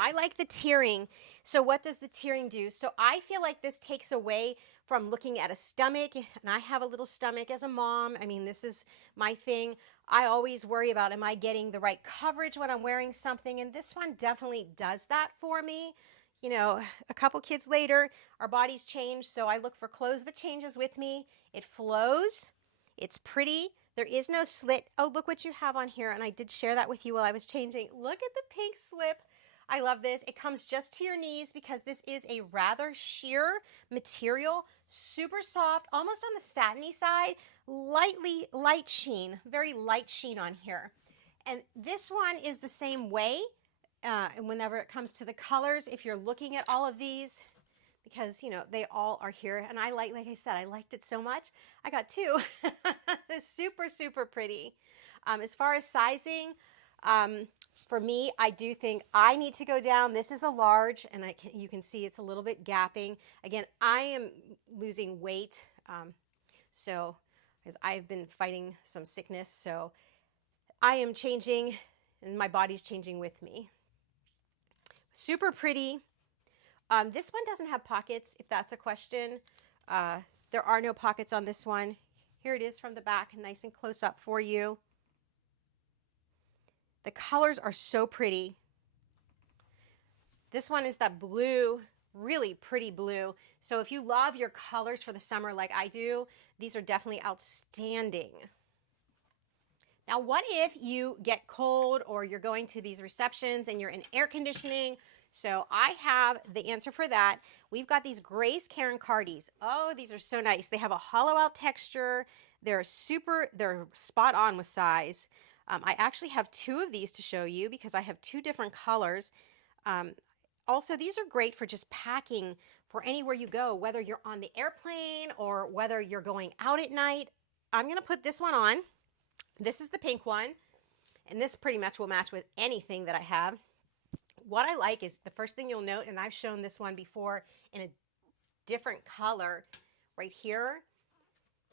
I like the tiering. So what does the tiering do? So I feel like this takes away from looking at a stomach, and I have a little stomach as a mom. I mean, this is my thing. I always worry about, am I getting the right coverage when I'm wearing something? And this one definitely does that for me. You know, a couple kids later, our bodies change, so I look for clothes that changes with me. It flows. It's pretty. There is no slit. Oh, look what you have on here, and I did share that with you while I was changing. Look at the pink slip. I love this. It comes just to your knees because this is a rather sheer material, super soft, almost on the satiny side, light sheen, very light sheen on here. And this one is the same way. And whenever it comes to the colors, if you're looking at all of these, because, you know, they all are here. And I like I said, I liked it so much. I got 2. It's super, super pretty. As far as sizing, for me, I do think I need to go down. This is a large, and you can see it's a little bit gapping. Again, I am losing weight, so because I've been fighting some sickness, so I am changing, and my body's changing with me. Super pretty. This one doesn't have pockets, if that's a question. There are no pockets on this one. Here it is from the back, nice and close up for you. The colors are so pretty. This one is that blue, really pretty blue. So if you love your colors for the summer like I do, these are definitely outstanding. Now, what if you get cold or you're going to these receptions and you're in air conditioning? So I have the answer for that. We've got these Grace Karen Cardis. Oh, these are so nice. They have a hollow out texture. They're spot on with size. I actually have 2 of these to show you because I have 2 different colors. Also, these are great for just packing for anywhere you go, whether you're on the airplane or whether you're going out at night. I'm going to put this one on. This is the pink one, and this pretty much will match with anything that I have. What I like is the first thing you'll note, and I've shown this one before in a different color right here.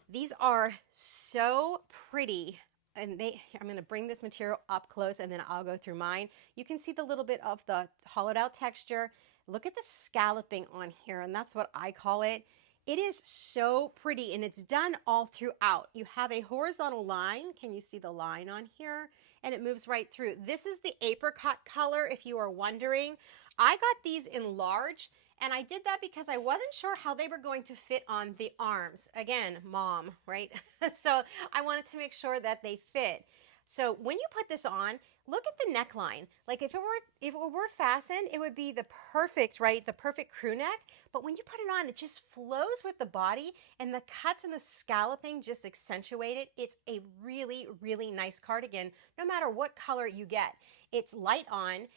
These are so pretty. And I'm going to bring this material up close and then I'll go through mine. You can see the little bit of the hollowed out texture. Look at the scalloping on here, and that's what I call it. It is so pretty, and it's done all throughout. You have a horizontal line. Can you see the line on here? And it moves right through. This is the apricot color, if you are wondering. I got these in large, and I did that because I wasn't sure how they were going to fit on the arms. Again, mom, right? So I wanted to make sure that they fit. So when you put this on, look at the neckline. Like if it were fastened, it would be the perfect, right? The perfect crew neck. But when you put it on, it just flows with the body, and the cuts and the scalloping just accentuate it. It's a really, really nice cardigan, no matter what color you get. It's light on.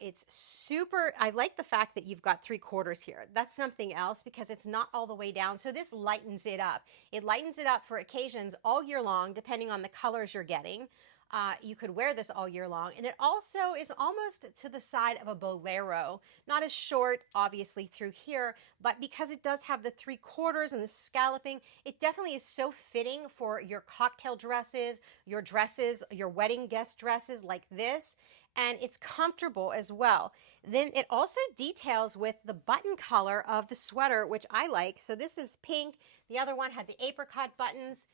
It's super, I like the fact that you've got 3/4 here. That's something else because it's not all the way down. So this lightens it up. It lightens it up for occasions all year long, depending on the colors you're getting. You could wear this all year long. And it also is almost to the side of a bolero. Not as short, obviously, through here, but because it does have the 3/4 and the scalloping, it definitely is so fitting for your cocktail dresses, your wedding guest dresses like this. And it's comfortable as well. Then it also details with the button color of the sweater, which I like. So this is pink. The other one had the apricot buttons.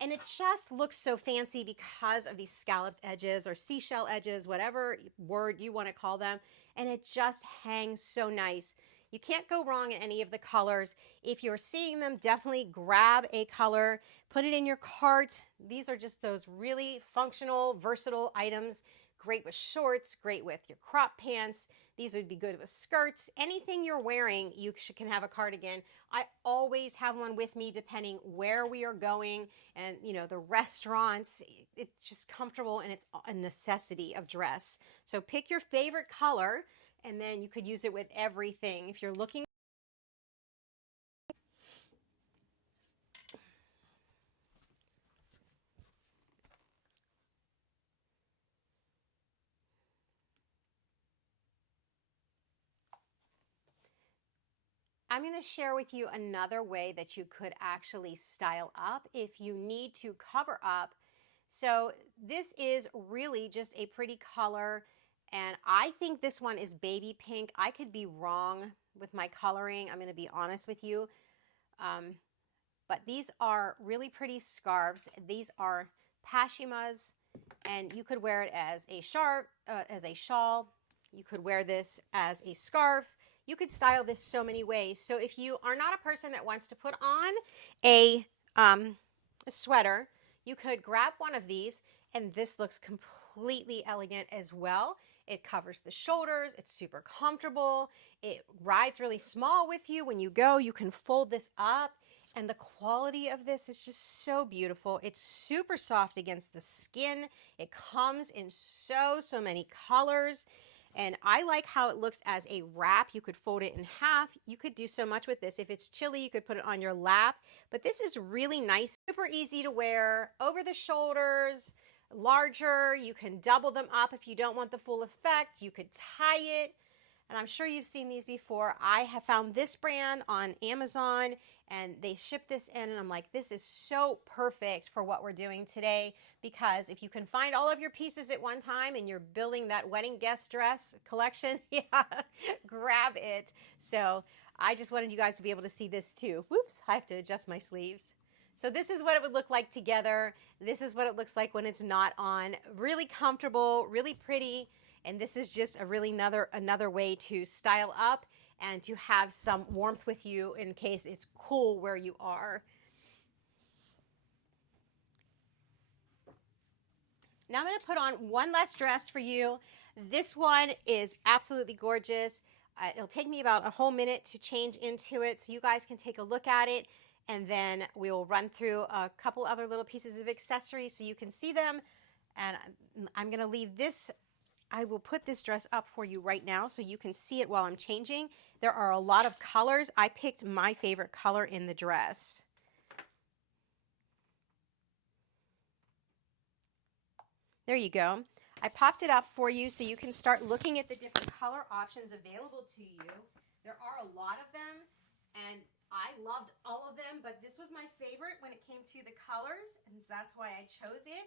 And it just looks so fancy because of these scalloped edges or seashell edges, whatever word you want to call them. And it just hangs so nice. You can't go wrong in any of the colors. If you're seeing them, definitely grab a color, put it in your cart. These are just those really functional, versatile items. Great with shorts, great with your crop pants. These would be good with skirts. Anything you're wearing, can have a cardigan. I always have one with me depending where we are going and, the restaurants. It's just comfortable, and it's a necessity of dress. So pick your favorite color, and then you could use it with everything. If you're looking, I'm going to share with you another way that you could actually style up if you need to cover up. So this is really just a pretty color, and I think this one is baby pink. I could be wrong with my coloring. I'm going to be honest with you. But these are really pretty scarves. These are pashimas, and you could wear it as a shawl. You could wear this as a scarf. You could style this so many ways. So if you are not a person that wants to put on a sweater, you could grab one of these, and this looks completely elegant as well. It covers the shoulders. It's super comfortable. It rides really small with you. When you go, you can fold this up. And the quality of this is just so beautiful. It's super soft against the skin. It comes in so many colors. And I like how it looks as a wrap. You could fold it in half. You could do so much with this. If it's chilly, you could put it on your lap. But this is really nice, super easy to wear, over the shoulders, larger. You can double them up if you don't want the full effect. You could tie it. And I'm sure you've seen these before. I have found this brand on Amazon, and they ship this in, and I'm like, this is so perfect for what we're doing today, because if you can find all of your pieces at one time and you're building that wedding guest dress collection, yeah, grab it. So I just wanted you guys to be able to see this too. Whoops, I have to adjust my sleeves. So this is what it would look like together. This is what it looks like when it's not on. Really comfortable, really pretty. And this is just a really another way to style up and to have some warmth with you in case it's cool where you are. Now I'm going to put on one last dress for you. This one is absolutely gorgeous. It'll take me about a whole minute to change into it, so you guys can take a look at it, and then we'll run through a couple other little pieces of accessories so you can see them. And I'm going to leave this. I will put this dress up for you right now so you can see it while I'm changing. There are a lot of colors. I picked my favorite color in the dress. There you go. I popped it up for you so you can start looking at the different color options available to you. There are a lot of them, and I loved all of them, but this was my favorite when it came to the colors, and that's why I chose it.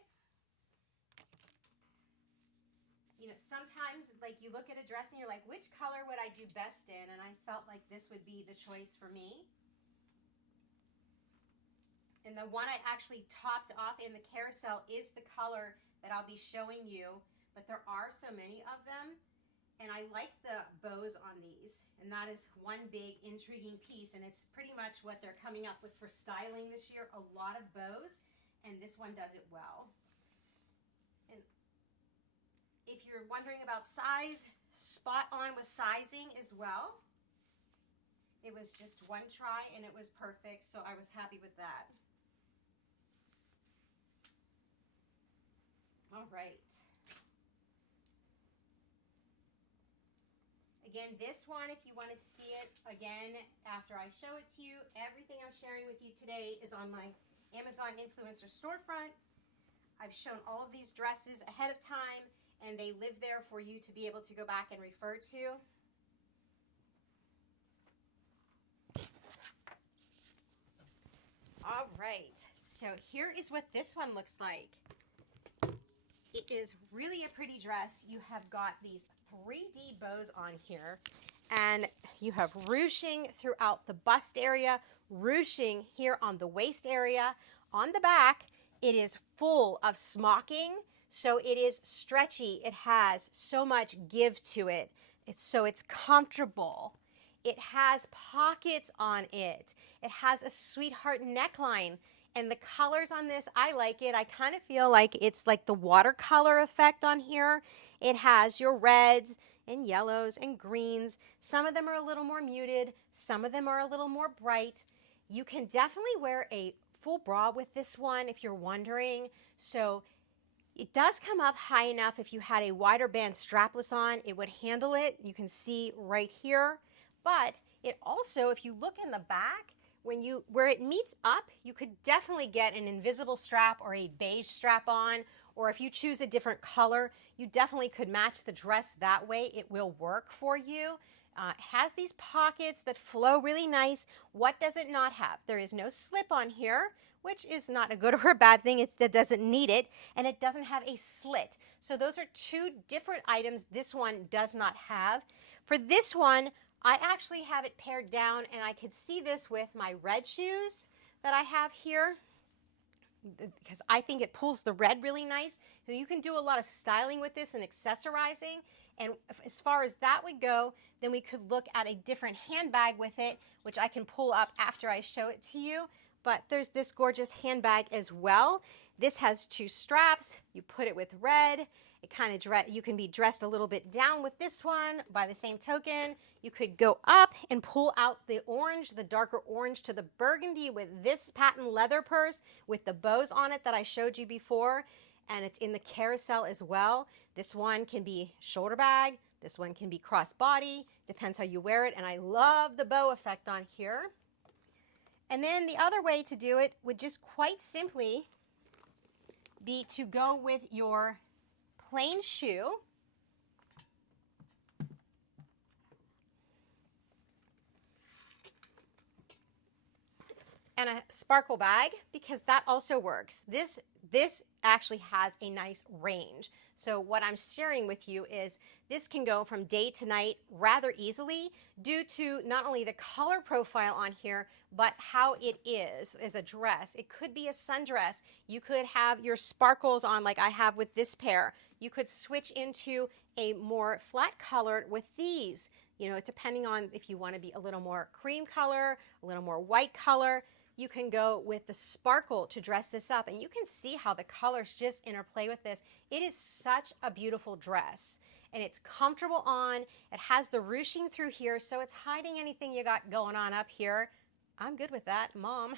Sometimes like you look at a dress and you're like, which color would I do best in? And I felt like this would be the choice for me. And the one I actually topped off in the carousel is the color that I'll be showing you, but there are so many of them, and I like the bows on these, and that is one big intriguing piece, and it's pretty much what they're coming up with for styling this year, a lot of bows, and this one does it well. And if you're wondering about size, spot on with sizing as well. It was just one try and it was perfect, so I was happy with that. All right. Again, this one, if you want to see it again after I show it to you, everything I'm sharing with you today is on my Amazon Influencer storefront. I've shown all of these dresses ahead of time, and they live there for you to be able to go back and refer to. All right, so here is what this one looks like. It is really a pretty dress. You have got these 3D bows on here, and you have ruching throughout the bust area, ruching here on the waist area. On the back, it is full of smocking, so it is stretchy. It has so much give to it. It's comfortable. It has pockets on it. It has a sweetheart neckline. And the colors on this, I like it. I kind of feel like it's like the watercolor effect on here. It has your reds and yellows and greens. Some of them are a little more muted. Some of them are a little more bright. You can definitely wear a full bra with this one if you're wondering. So it does come up high enough. If you had a wider band strapless on, it would handle it. You can see right here. But it also, if you look in the back, where it meets up, you could definitely get an invisible strap or a beige strap on, or if you choose a different color, you definitely could match the dress that way. It will work for you. It has these pockets that flow really nice. What does it not have? There is no slip on here, which is not a good or a bad thing. It doesn't need it, and it doesn't have a slit. So those are two different items this one does not have. For this one, I actually have it paired down, and I could see this with my red shoes that I have here because I think it pulls the red really nice. So you can do a lot of styling with this and accessorizing. And as far as that would go, then we could look at a different handbag with it, which I can pull up after I show it to you. But there's this gorgeous handbag as well. This has two straps. You put it with red. It kind of you can be dressed a little bit down with this one. By the same token, you could go up and pull out the orange, the darker orange to the burgundy with this patent leather purse with the bows on it that I showed you before. And it's in the carousel as well. This one can be shoulder bag. This one can be crossbody. Depends how you wear it. And I love the bow effect on here. And then the other way to do it would just quite simply be to go with your plain shoe and a sparkle bag, because that also works. This actually has a nice range. So what I'm sharing with you is this can go from day to night rather easily due to not only the color profile on here, but how it is as a dress. It could be a sundress. You could have your sparkles on like I have with this pair. You could switch into a more flat colored with these, you know, depending on if you want to be a little more cream color, a little more white color. You can go with the sparkle to dress this up, and you can see how the colors just interplay with this. It is such a beautiful dress, and it's comfortable on. It has the ruching through here, so it's hiding anything you got going on up here. I'm good with that, Mom.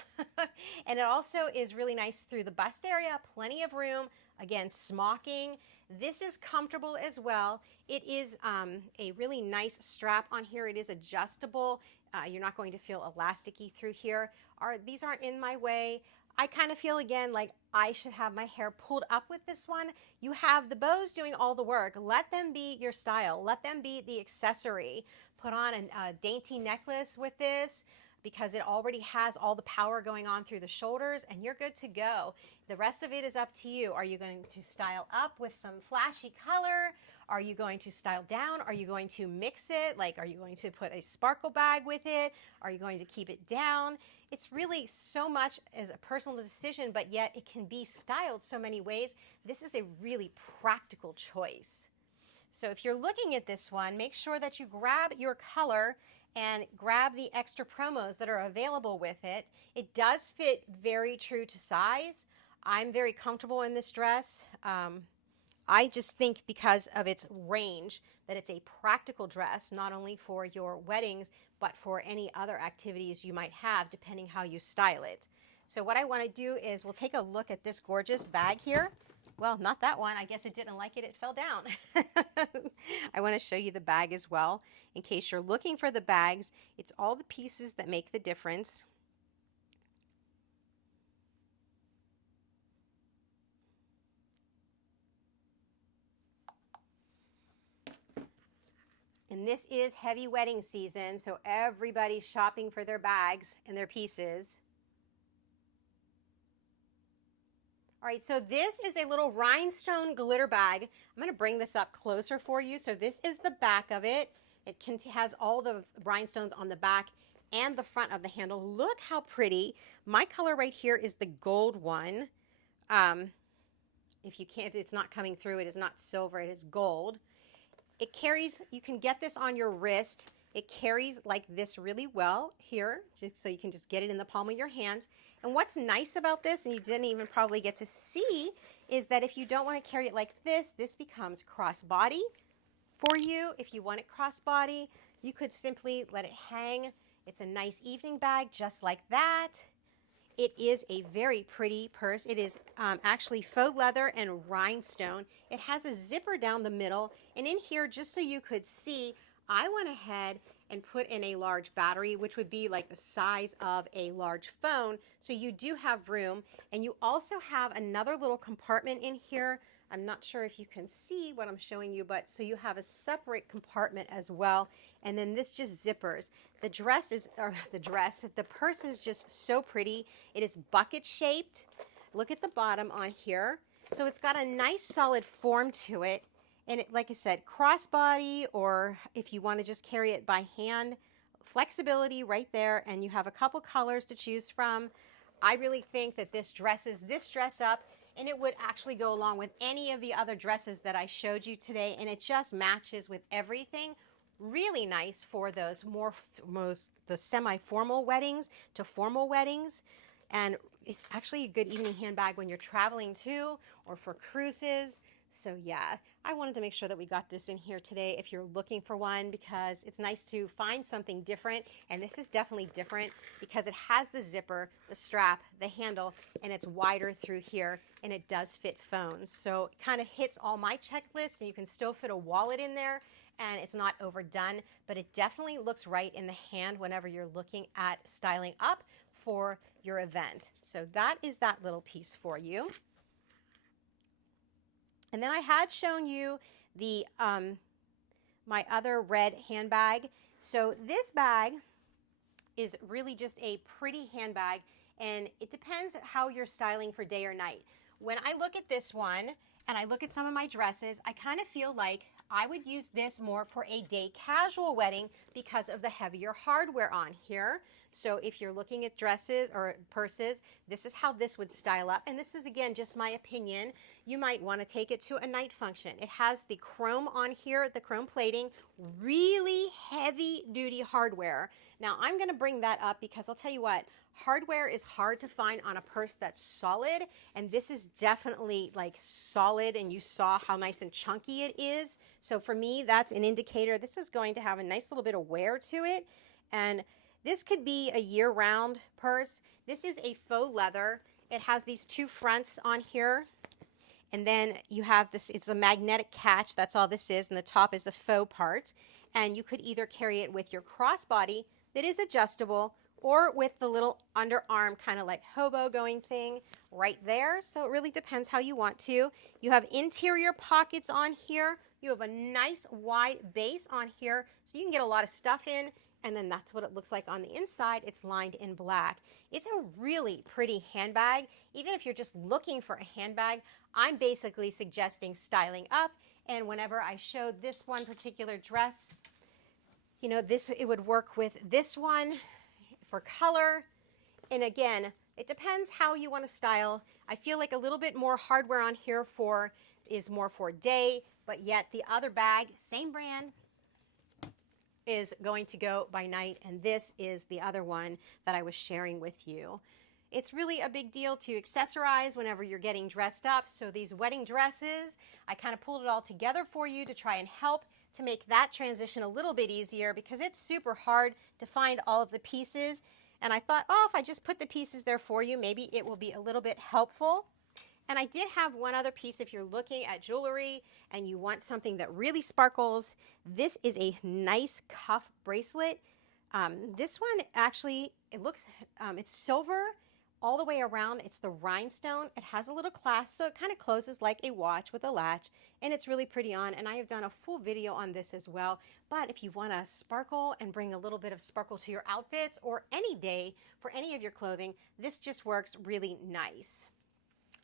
And it also is really nice through the bust area, plenty of room. Again, smocking. This is comfortable as well. It is a really nice strap on here. It is adjustable. You're not going to feel elasticy through here. These aren't in my way. I kind of feel, again, like I should have my hair pulled up with this one. You have the bows doing all the work. Let them be your style. Let them be the accessory. Put on a dainty necklace with this, because it already has all the power going on through the shoulders, and you're good to go. The rest of it is up to you. Are you going to style up with some flashy color? Are you going to style down? Are you going to mix it? Like, are you going to put a sparkle bag with it? Are you going to keep it down? It's really so much as a personal decision, but yet it can be styled so many ways. This is a really practical choice. So if you're looking at this one, make sure that you grab your color and grab the extra promos that are available with it. It does fit very true to size. I'm very comfortable in this dress. I just think because of its range that it's a practical dress, not only for your weddings, but for any other activities you might have, depending how you style it. So what I want to do is we'll take a look at this gorgeous bag here. Well, not that one. I guess it didn't like it. It fell down. I want to show you the bag as well. In case you're looking for the bags, it's all the pieces that make the difference. And this is heavy wedding season, so everybody's shopping for their bags and their pieces. All right, so this is a little rhinestone glitter bag. I'm going to bring this up closer for you. So this is the back of it. It has all the rhinestones on the back and the front of the handle. Look how pretty. My color right here is the gold one. If it's not coming through, it is not silver, it is gold. It carries, you can get this on your wrist. It carries like this really well here, just so you can just get it in the palm of your hands. And what's nice about this, and you didn't even probably get to see, is that if you don't want to carry it like this becomes crossbody for you. If you want it crossbody, you could simply let it hang. It's a nice evening bag just like that. It is a very pretty purse. It is actually faux leather and rhinestone. It has a zipper down the middle. And in here, just so you could see, I went ahead and put in a large battery, which would be like the size of a large phone. So you do have room. And you also have another little compartment in here. I'm not sure if you can see what I'm showing you, but so you have a separate compartment as well. And then this just zippers. The purse is just so pretty. It is bucket shaped. Look at the bottom on here. So it's got a nice solid form to it. And it, like I said, crossbody, or if you want to just carry it by hand, flexibility right there. And you have a couple colors to choose from. I really think that this dresses this dress up, and it would actually go along with any of the other dresses that I showed you today. And it just matches with everything. Really nice for those the semi-formal weddings to formal weddings. And it's actually a good evening handbag when you're traveling too, or for cruises. So yeah, I wanted to make sure that we got this in here today if you're looking for one, because it's nice to find something different. And this is definitely different because it has the zipper, the strap, the handle, and it's wider through here, and it does fit phones. So it kind of hits all my checklists, and you can still fit a wallet in there, and it's not overdone, but it definitely looks right in the hand whenever you're looking at styling up for your event. So that is that little piece for you. And then I had shown you the my other red handbag. So this bag is really just a pretty handbag, and it depends how you're styling for day or night. When I look at this one and I look at some of my dresses, I kind of feel like I would use this more for a day casual wedding because of the heavier hardware on here. So if you're looking at dresses or purses, this is how this would style up. And this is, again, just my opinion. You might want to take it to a night function. It has the chrome on here, the chrome plating, really heavy duty hardware. Now I'm going to bring that up because I'll tell you what, hardware is hard to find on a purse that's solid, and this is definitely like solid, and you saw how nice and chunky it is. So for me, that's an indicator this is going to have a nice little bit of wear to it. And this could be a year-round purse. This is a faux leather. It has these two fronts on here, and then you have this, it's a magnetic catch, that's all this is, and the top is the faux part. And you could either carry it with your crossbody that is adjustable, or with the little underarm kind of like hobo going thing right there. So it really depends how you want to. You have interior pockets on here. You have a nice wide base on here, so you can get a lot of stuff in. And then that's what it looks like on the inside. It's lined in black. It's a really pretty handbag. Even if you're just looking for a handbag, I'm basically suggesting styling up. And whenever I showed this one particular dress, you know, it would work with this one for color. And again, it depends how you want to style. I feel like a little bit more hardware on here is more for day, but yet the other bag, same brand, is going to go by night, and this is the other one that I was sharing with you. It's really a big deal to accessorize whenever you're getting dressed up. So these wedding dresses, I kind of pulled it all together for you to try and help to make that transition a little bit easier, because it's super hard to find all of the pieces. And I thought, oh, if I just put the pieces there for you, maybe it will be a little bit helpful. And I did have one other piece. If you're looking at jewelry and you want something that really sparkles, this is a nice cuff bracelet. This one actually, it's silver all the way around. It's the rhinestone. It has a little clasp, so it kind of closes like a watch with a latch, and it's really pretty on. And I have done a full video on this as well. But if you want to sparkle and bring a little bit of sparkle to your outfits or any day for any of your clothing, this just works really nice.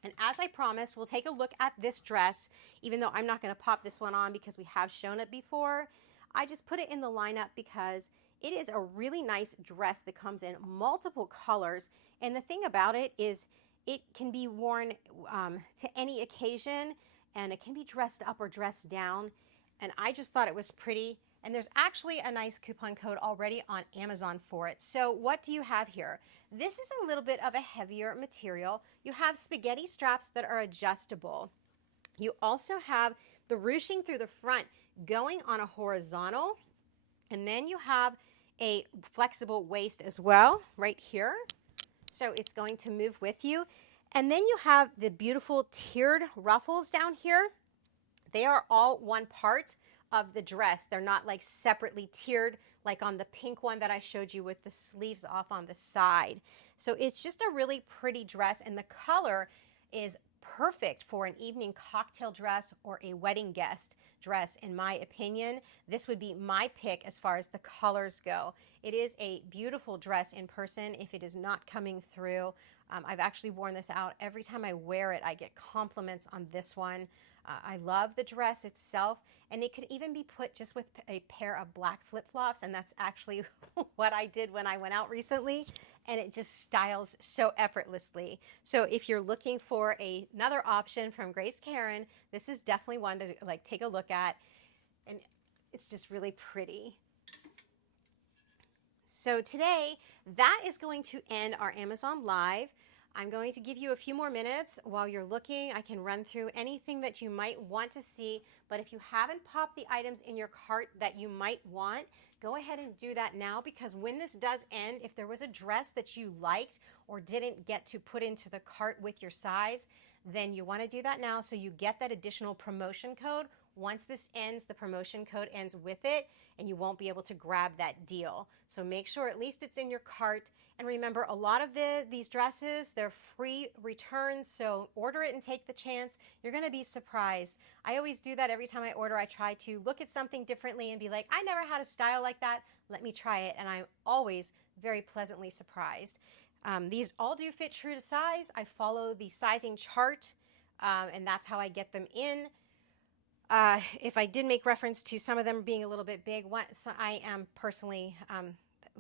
And as I promised, we'll take a look at this dress, even though I'm not going to pop this one on because we have shown it before. I just put it in the lineup because it is a really nice dress that comes in multiple colors. And the thing about it is it can be worn to any occasion, and it can be dressed up or dressed down. And I just thought it was pretty. And there's actually a nice coupon code already on Amazon for it. So what do you have here? This is a little bit of a heavier material. You have spaghetti straps that are adjustable. You also have the ruching through the front going on a horizontal. And then you have a flexible waist as well right here. So it's going to move with you. And then you have the beautiful tiered ruffles down here. They are all one part of the dress. They're not like separately tiered like on the pink one that I showed you with the sleeves off on the side. So it's just a really pretty dress, and the color is perfect for an evening cocktail dress or a wedding guest dress. In my opinion, this would be my pick as far as the colors go. It is a beautiful dress in person if it is not coming through. I've actually worn this out. Every time I wear it, I get compliments on this one. I love the dress itself, and it could even be put just with a pair of black flip-flops, and that's actually what I did when I went out recently, and it just styles so effortlessly. So if you're looking for another option from Grace Karen, this is definitely one to like take a look at, and it's just really pretty. So today, that is going to end our Amazon Live. I'm going to give you a few more minutes while you're looking. I can run through anything that you might want to see, but if you haven't popped the items in your cart that you might want, go ahead and do that now, because when this does end, if there was a dress that you liked or didn't get to put into the cart with your size, then you want to do that now so you get that additional promotion code. Once this ends, the promotion code ends with it, and you won't be able to grab that deal. So make sure at least it's in your cart. And remember, a lot of these dresses, they're free returns, so order it and take the chance. You're going to be surprised. I always do that every time I order. I try to look at something differently and be like, I never had a style like that. Let me try it. And I'm always very pleasantly surprised. These all do fit true to size. I follow the sizing chart, and that's how I get them in. If I did make reference to some of them being a little bit big, so I am personally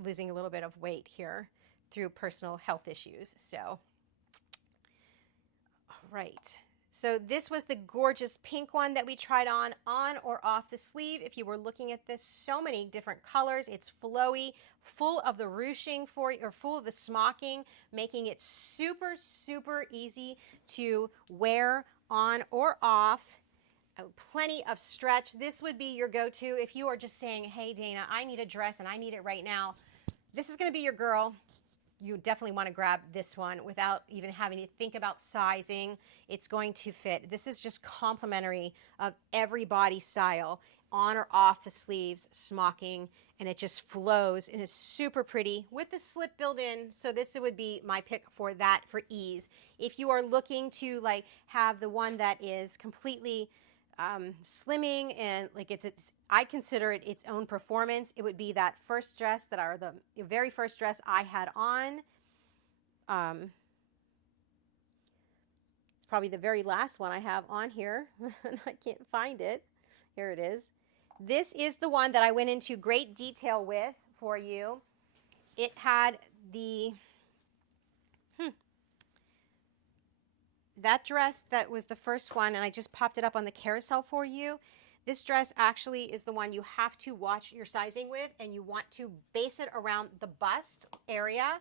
losing a little bit of weight here through personal health issues. So, all right. So this was the gorgeous pink one that we tried on or off the sleeve. If you were looking at this, so many different colors. It's flowy, full of the ruching full of the smocking, making it super, super easy to wear on or off. Plenty of stretch. This would be your go-to if you are just saying, hey, Dana, I need a dress and I need it right now. This is going to be your girl. You definitely want to grab this one without even having to think about sizing. It's going to fit. This is just complimentary of every body style, on or off the sleeves, smocking, and it just flows and is super pretty with the slip built in. So this would be my pick for that, for ease. If you are looking to like have the one that is completely slimming, and like it's I consider it its own performance. It would be that first dress that the very first dress I had on. It's probably the very last one I have on here. I can't find it. Here it is. This is the one that I went into great detail with for you. It had the that dress that was the first one, and I just popped it up on the carousel for you. This dress actually is the one you have to watch your sizing with, and you want to base it around the bust area.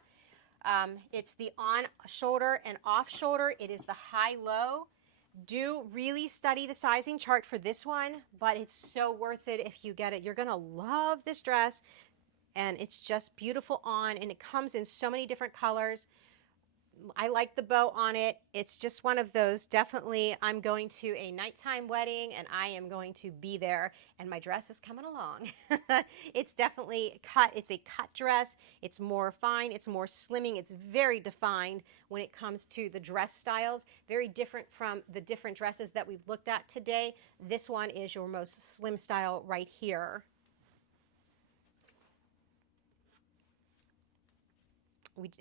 It's the on shoulder and off shoulder. It is the high-low. Do really study the sizing chart for this one, but it's so worth it if you get it. You're going to love this dress, and it's just beautiful on, and it comes in so many different colors. I like the bow on it. It's just one of those, definitely, I'm going to a nighttime wedding and I am going to be there and my dress is coming along. It's definitely cut. It's a cut dress. It's more fine. It's more slimming. It's very defined when it comes to the dress styles. Very different from the different dresses that we've looked at today. This one is your most slim style right here.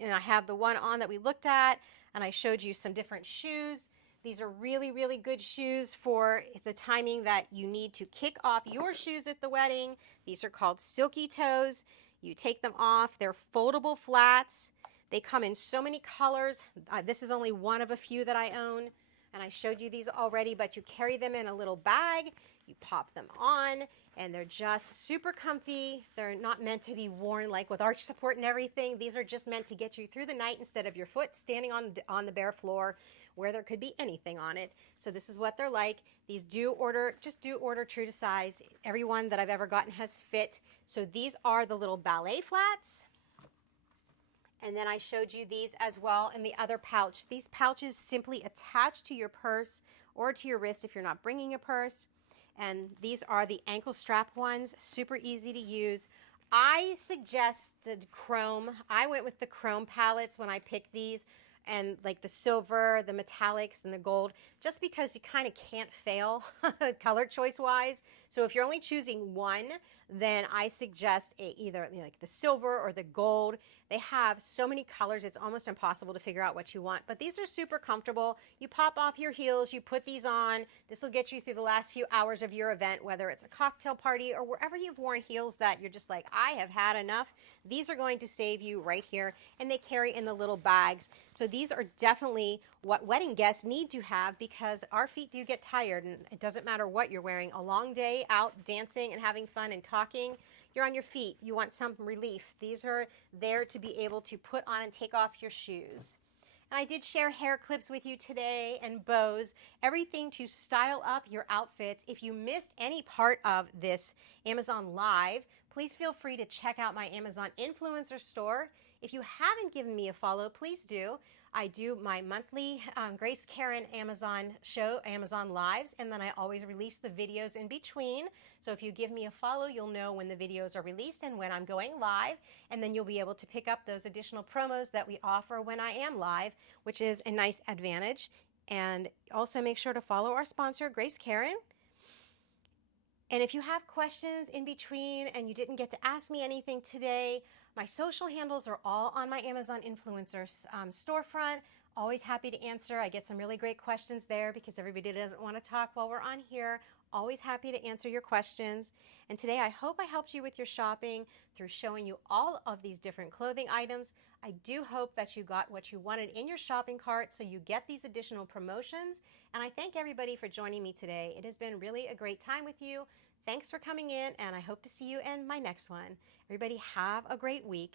And I have the one on that we looked at, and I showed you some different shoes. These are really, really good shoes for the timing that you need to kick off your shoes at the wedding. These are called Silky Toes. You take them off. They're foldable flats. They come in so many colors. This is only one of a few that I own, and I showed you these already, but you carry them in a little bag. You pop them on, and they're just super comfy. They're not meant to be worn like with arch support and everything. These are just meant to get you through the night instead of your foot standing on the bare floor where there could be anything on it. So this is what they're like. These just do order true to size. Everyone that I've ever gotten has fit. So these are the little ballet flats. And then I showed you these as well in the other pouch. These pouches simply attach to your purse or to your wrist if you're not bringing a purse. And these are the ankle strap ones, super easy to use. I suggested chrome. I went with the chrome palettes when I picked these, and like the silver, the metallics, and the gold, just because you kind of can't fail color choice wise. So if you're only choosing one, then I suggest either like the silver or the gold. They have so many colors, it's almost impossible to figure out what you want. But these are super comfortable. You pop off your heels, you put these on. This will get you through the last few hours of your event, whether it's a cocktail party or wherever you've worn heels that you're just like, I have had enough. These are going to save you right here, and they carry in the little bags. So these are definitely what wedding guests need to have, because our feet do get tired, and it doesn't matter what you're wearing. A long day out dancing and having fun and talking, you're on your feet. You want some relief. These are there to be able to put on and take off your shoes. And I did share hair clips with you today and bows, everything to style up your outfits. If you missed any part of this Amazon Live, please feel free to check out my Amazon Influencer Store. If you haven't given me a follow, please do. I do my monthly Grace Karen Amazon show, Amazon Lives, and then I always release the videos in between. So if you give me a follow, you'll know when the videos are released and when I'm going live, and then you'll be able to pick up those additional promos that we offer when I am live, which is a nice advantage. And also make sure to follow our sponsor, Grace Karen. And if you have questions in between and you didn't get to ask me anything today, my social handles are all on my Amazon Influencers storefront. Always happy to answer. I get some really great questions there because everybody doesn't want to talk while we're on here. Always happy to answer your questions. And today I hope I helped you with your shopping through showing you all of these different clothing items. I do hope that you got what you wanted in your shopping cart so you get these additional promotions. And I thank everybody for joining me today. It has been really a great time with you. Thanks for coming in, and I hope to see you in my next one. Everybody have a great week.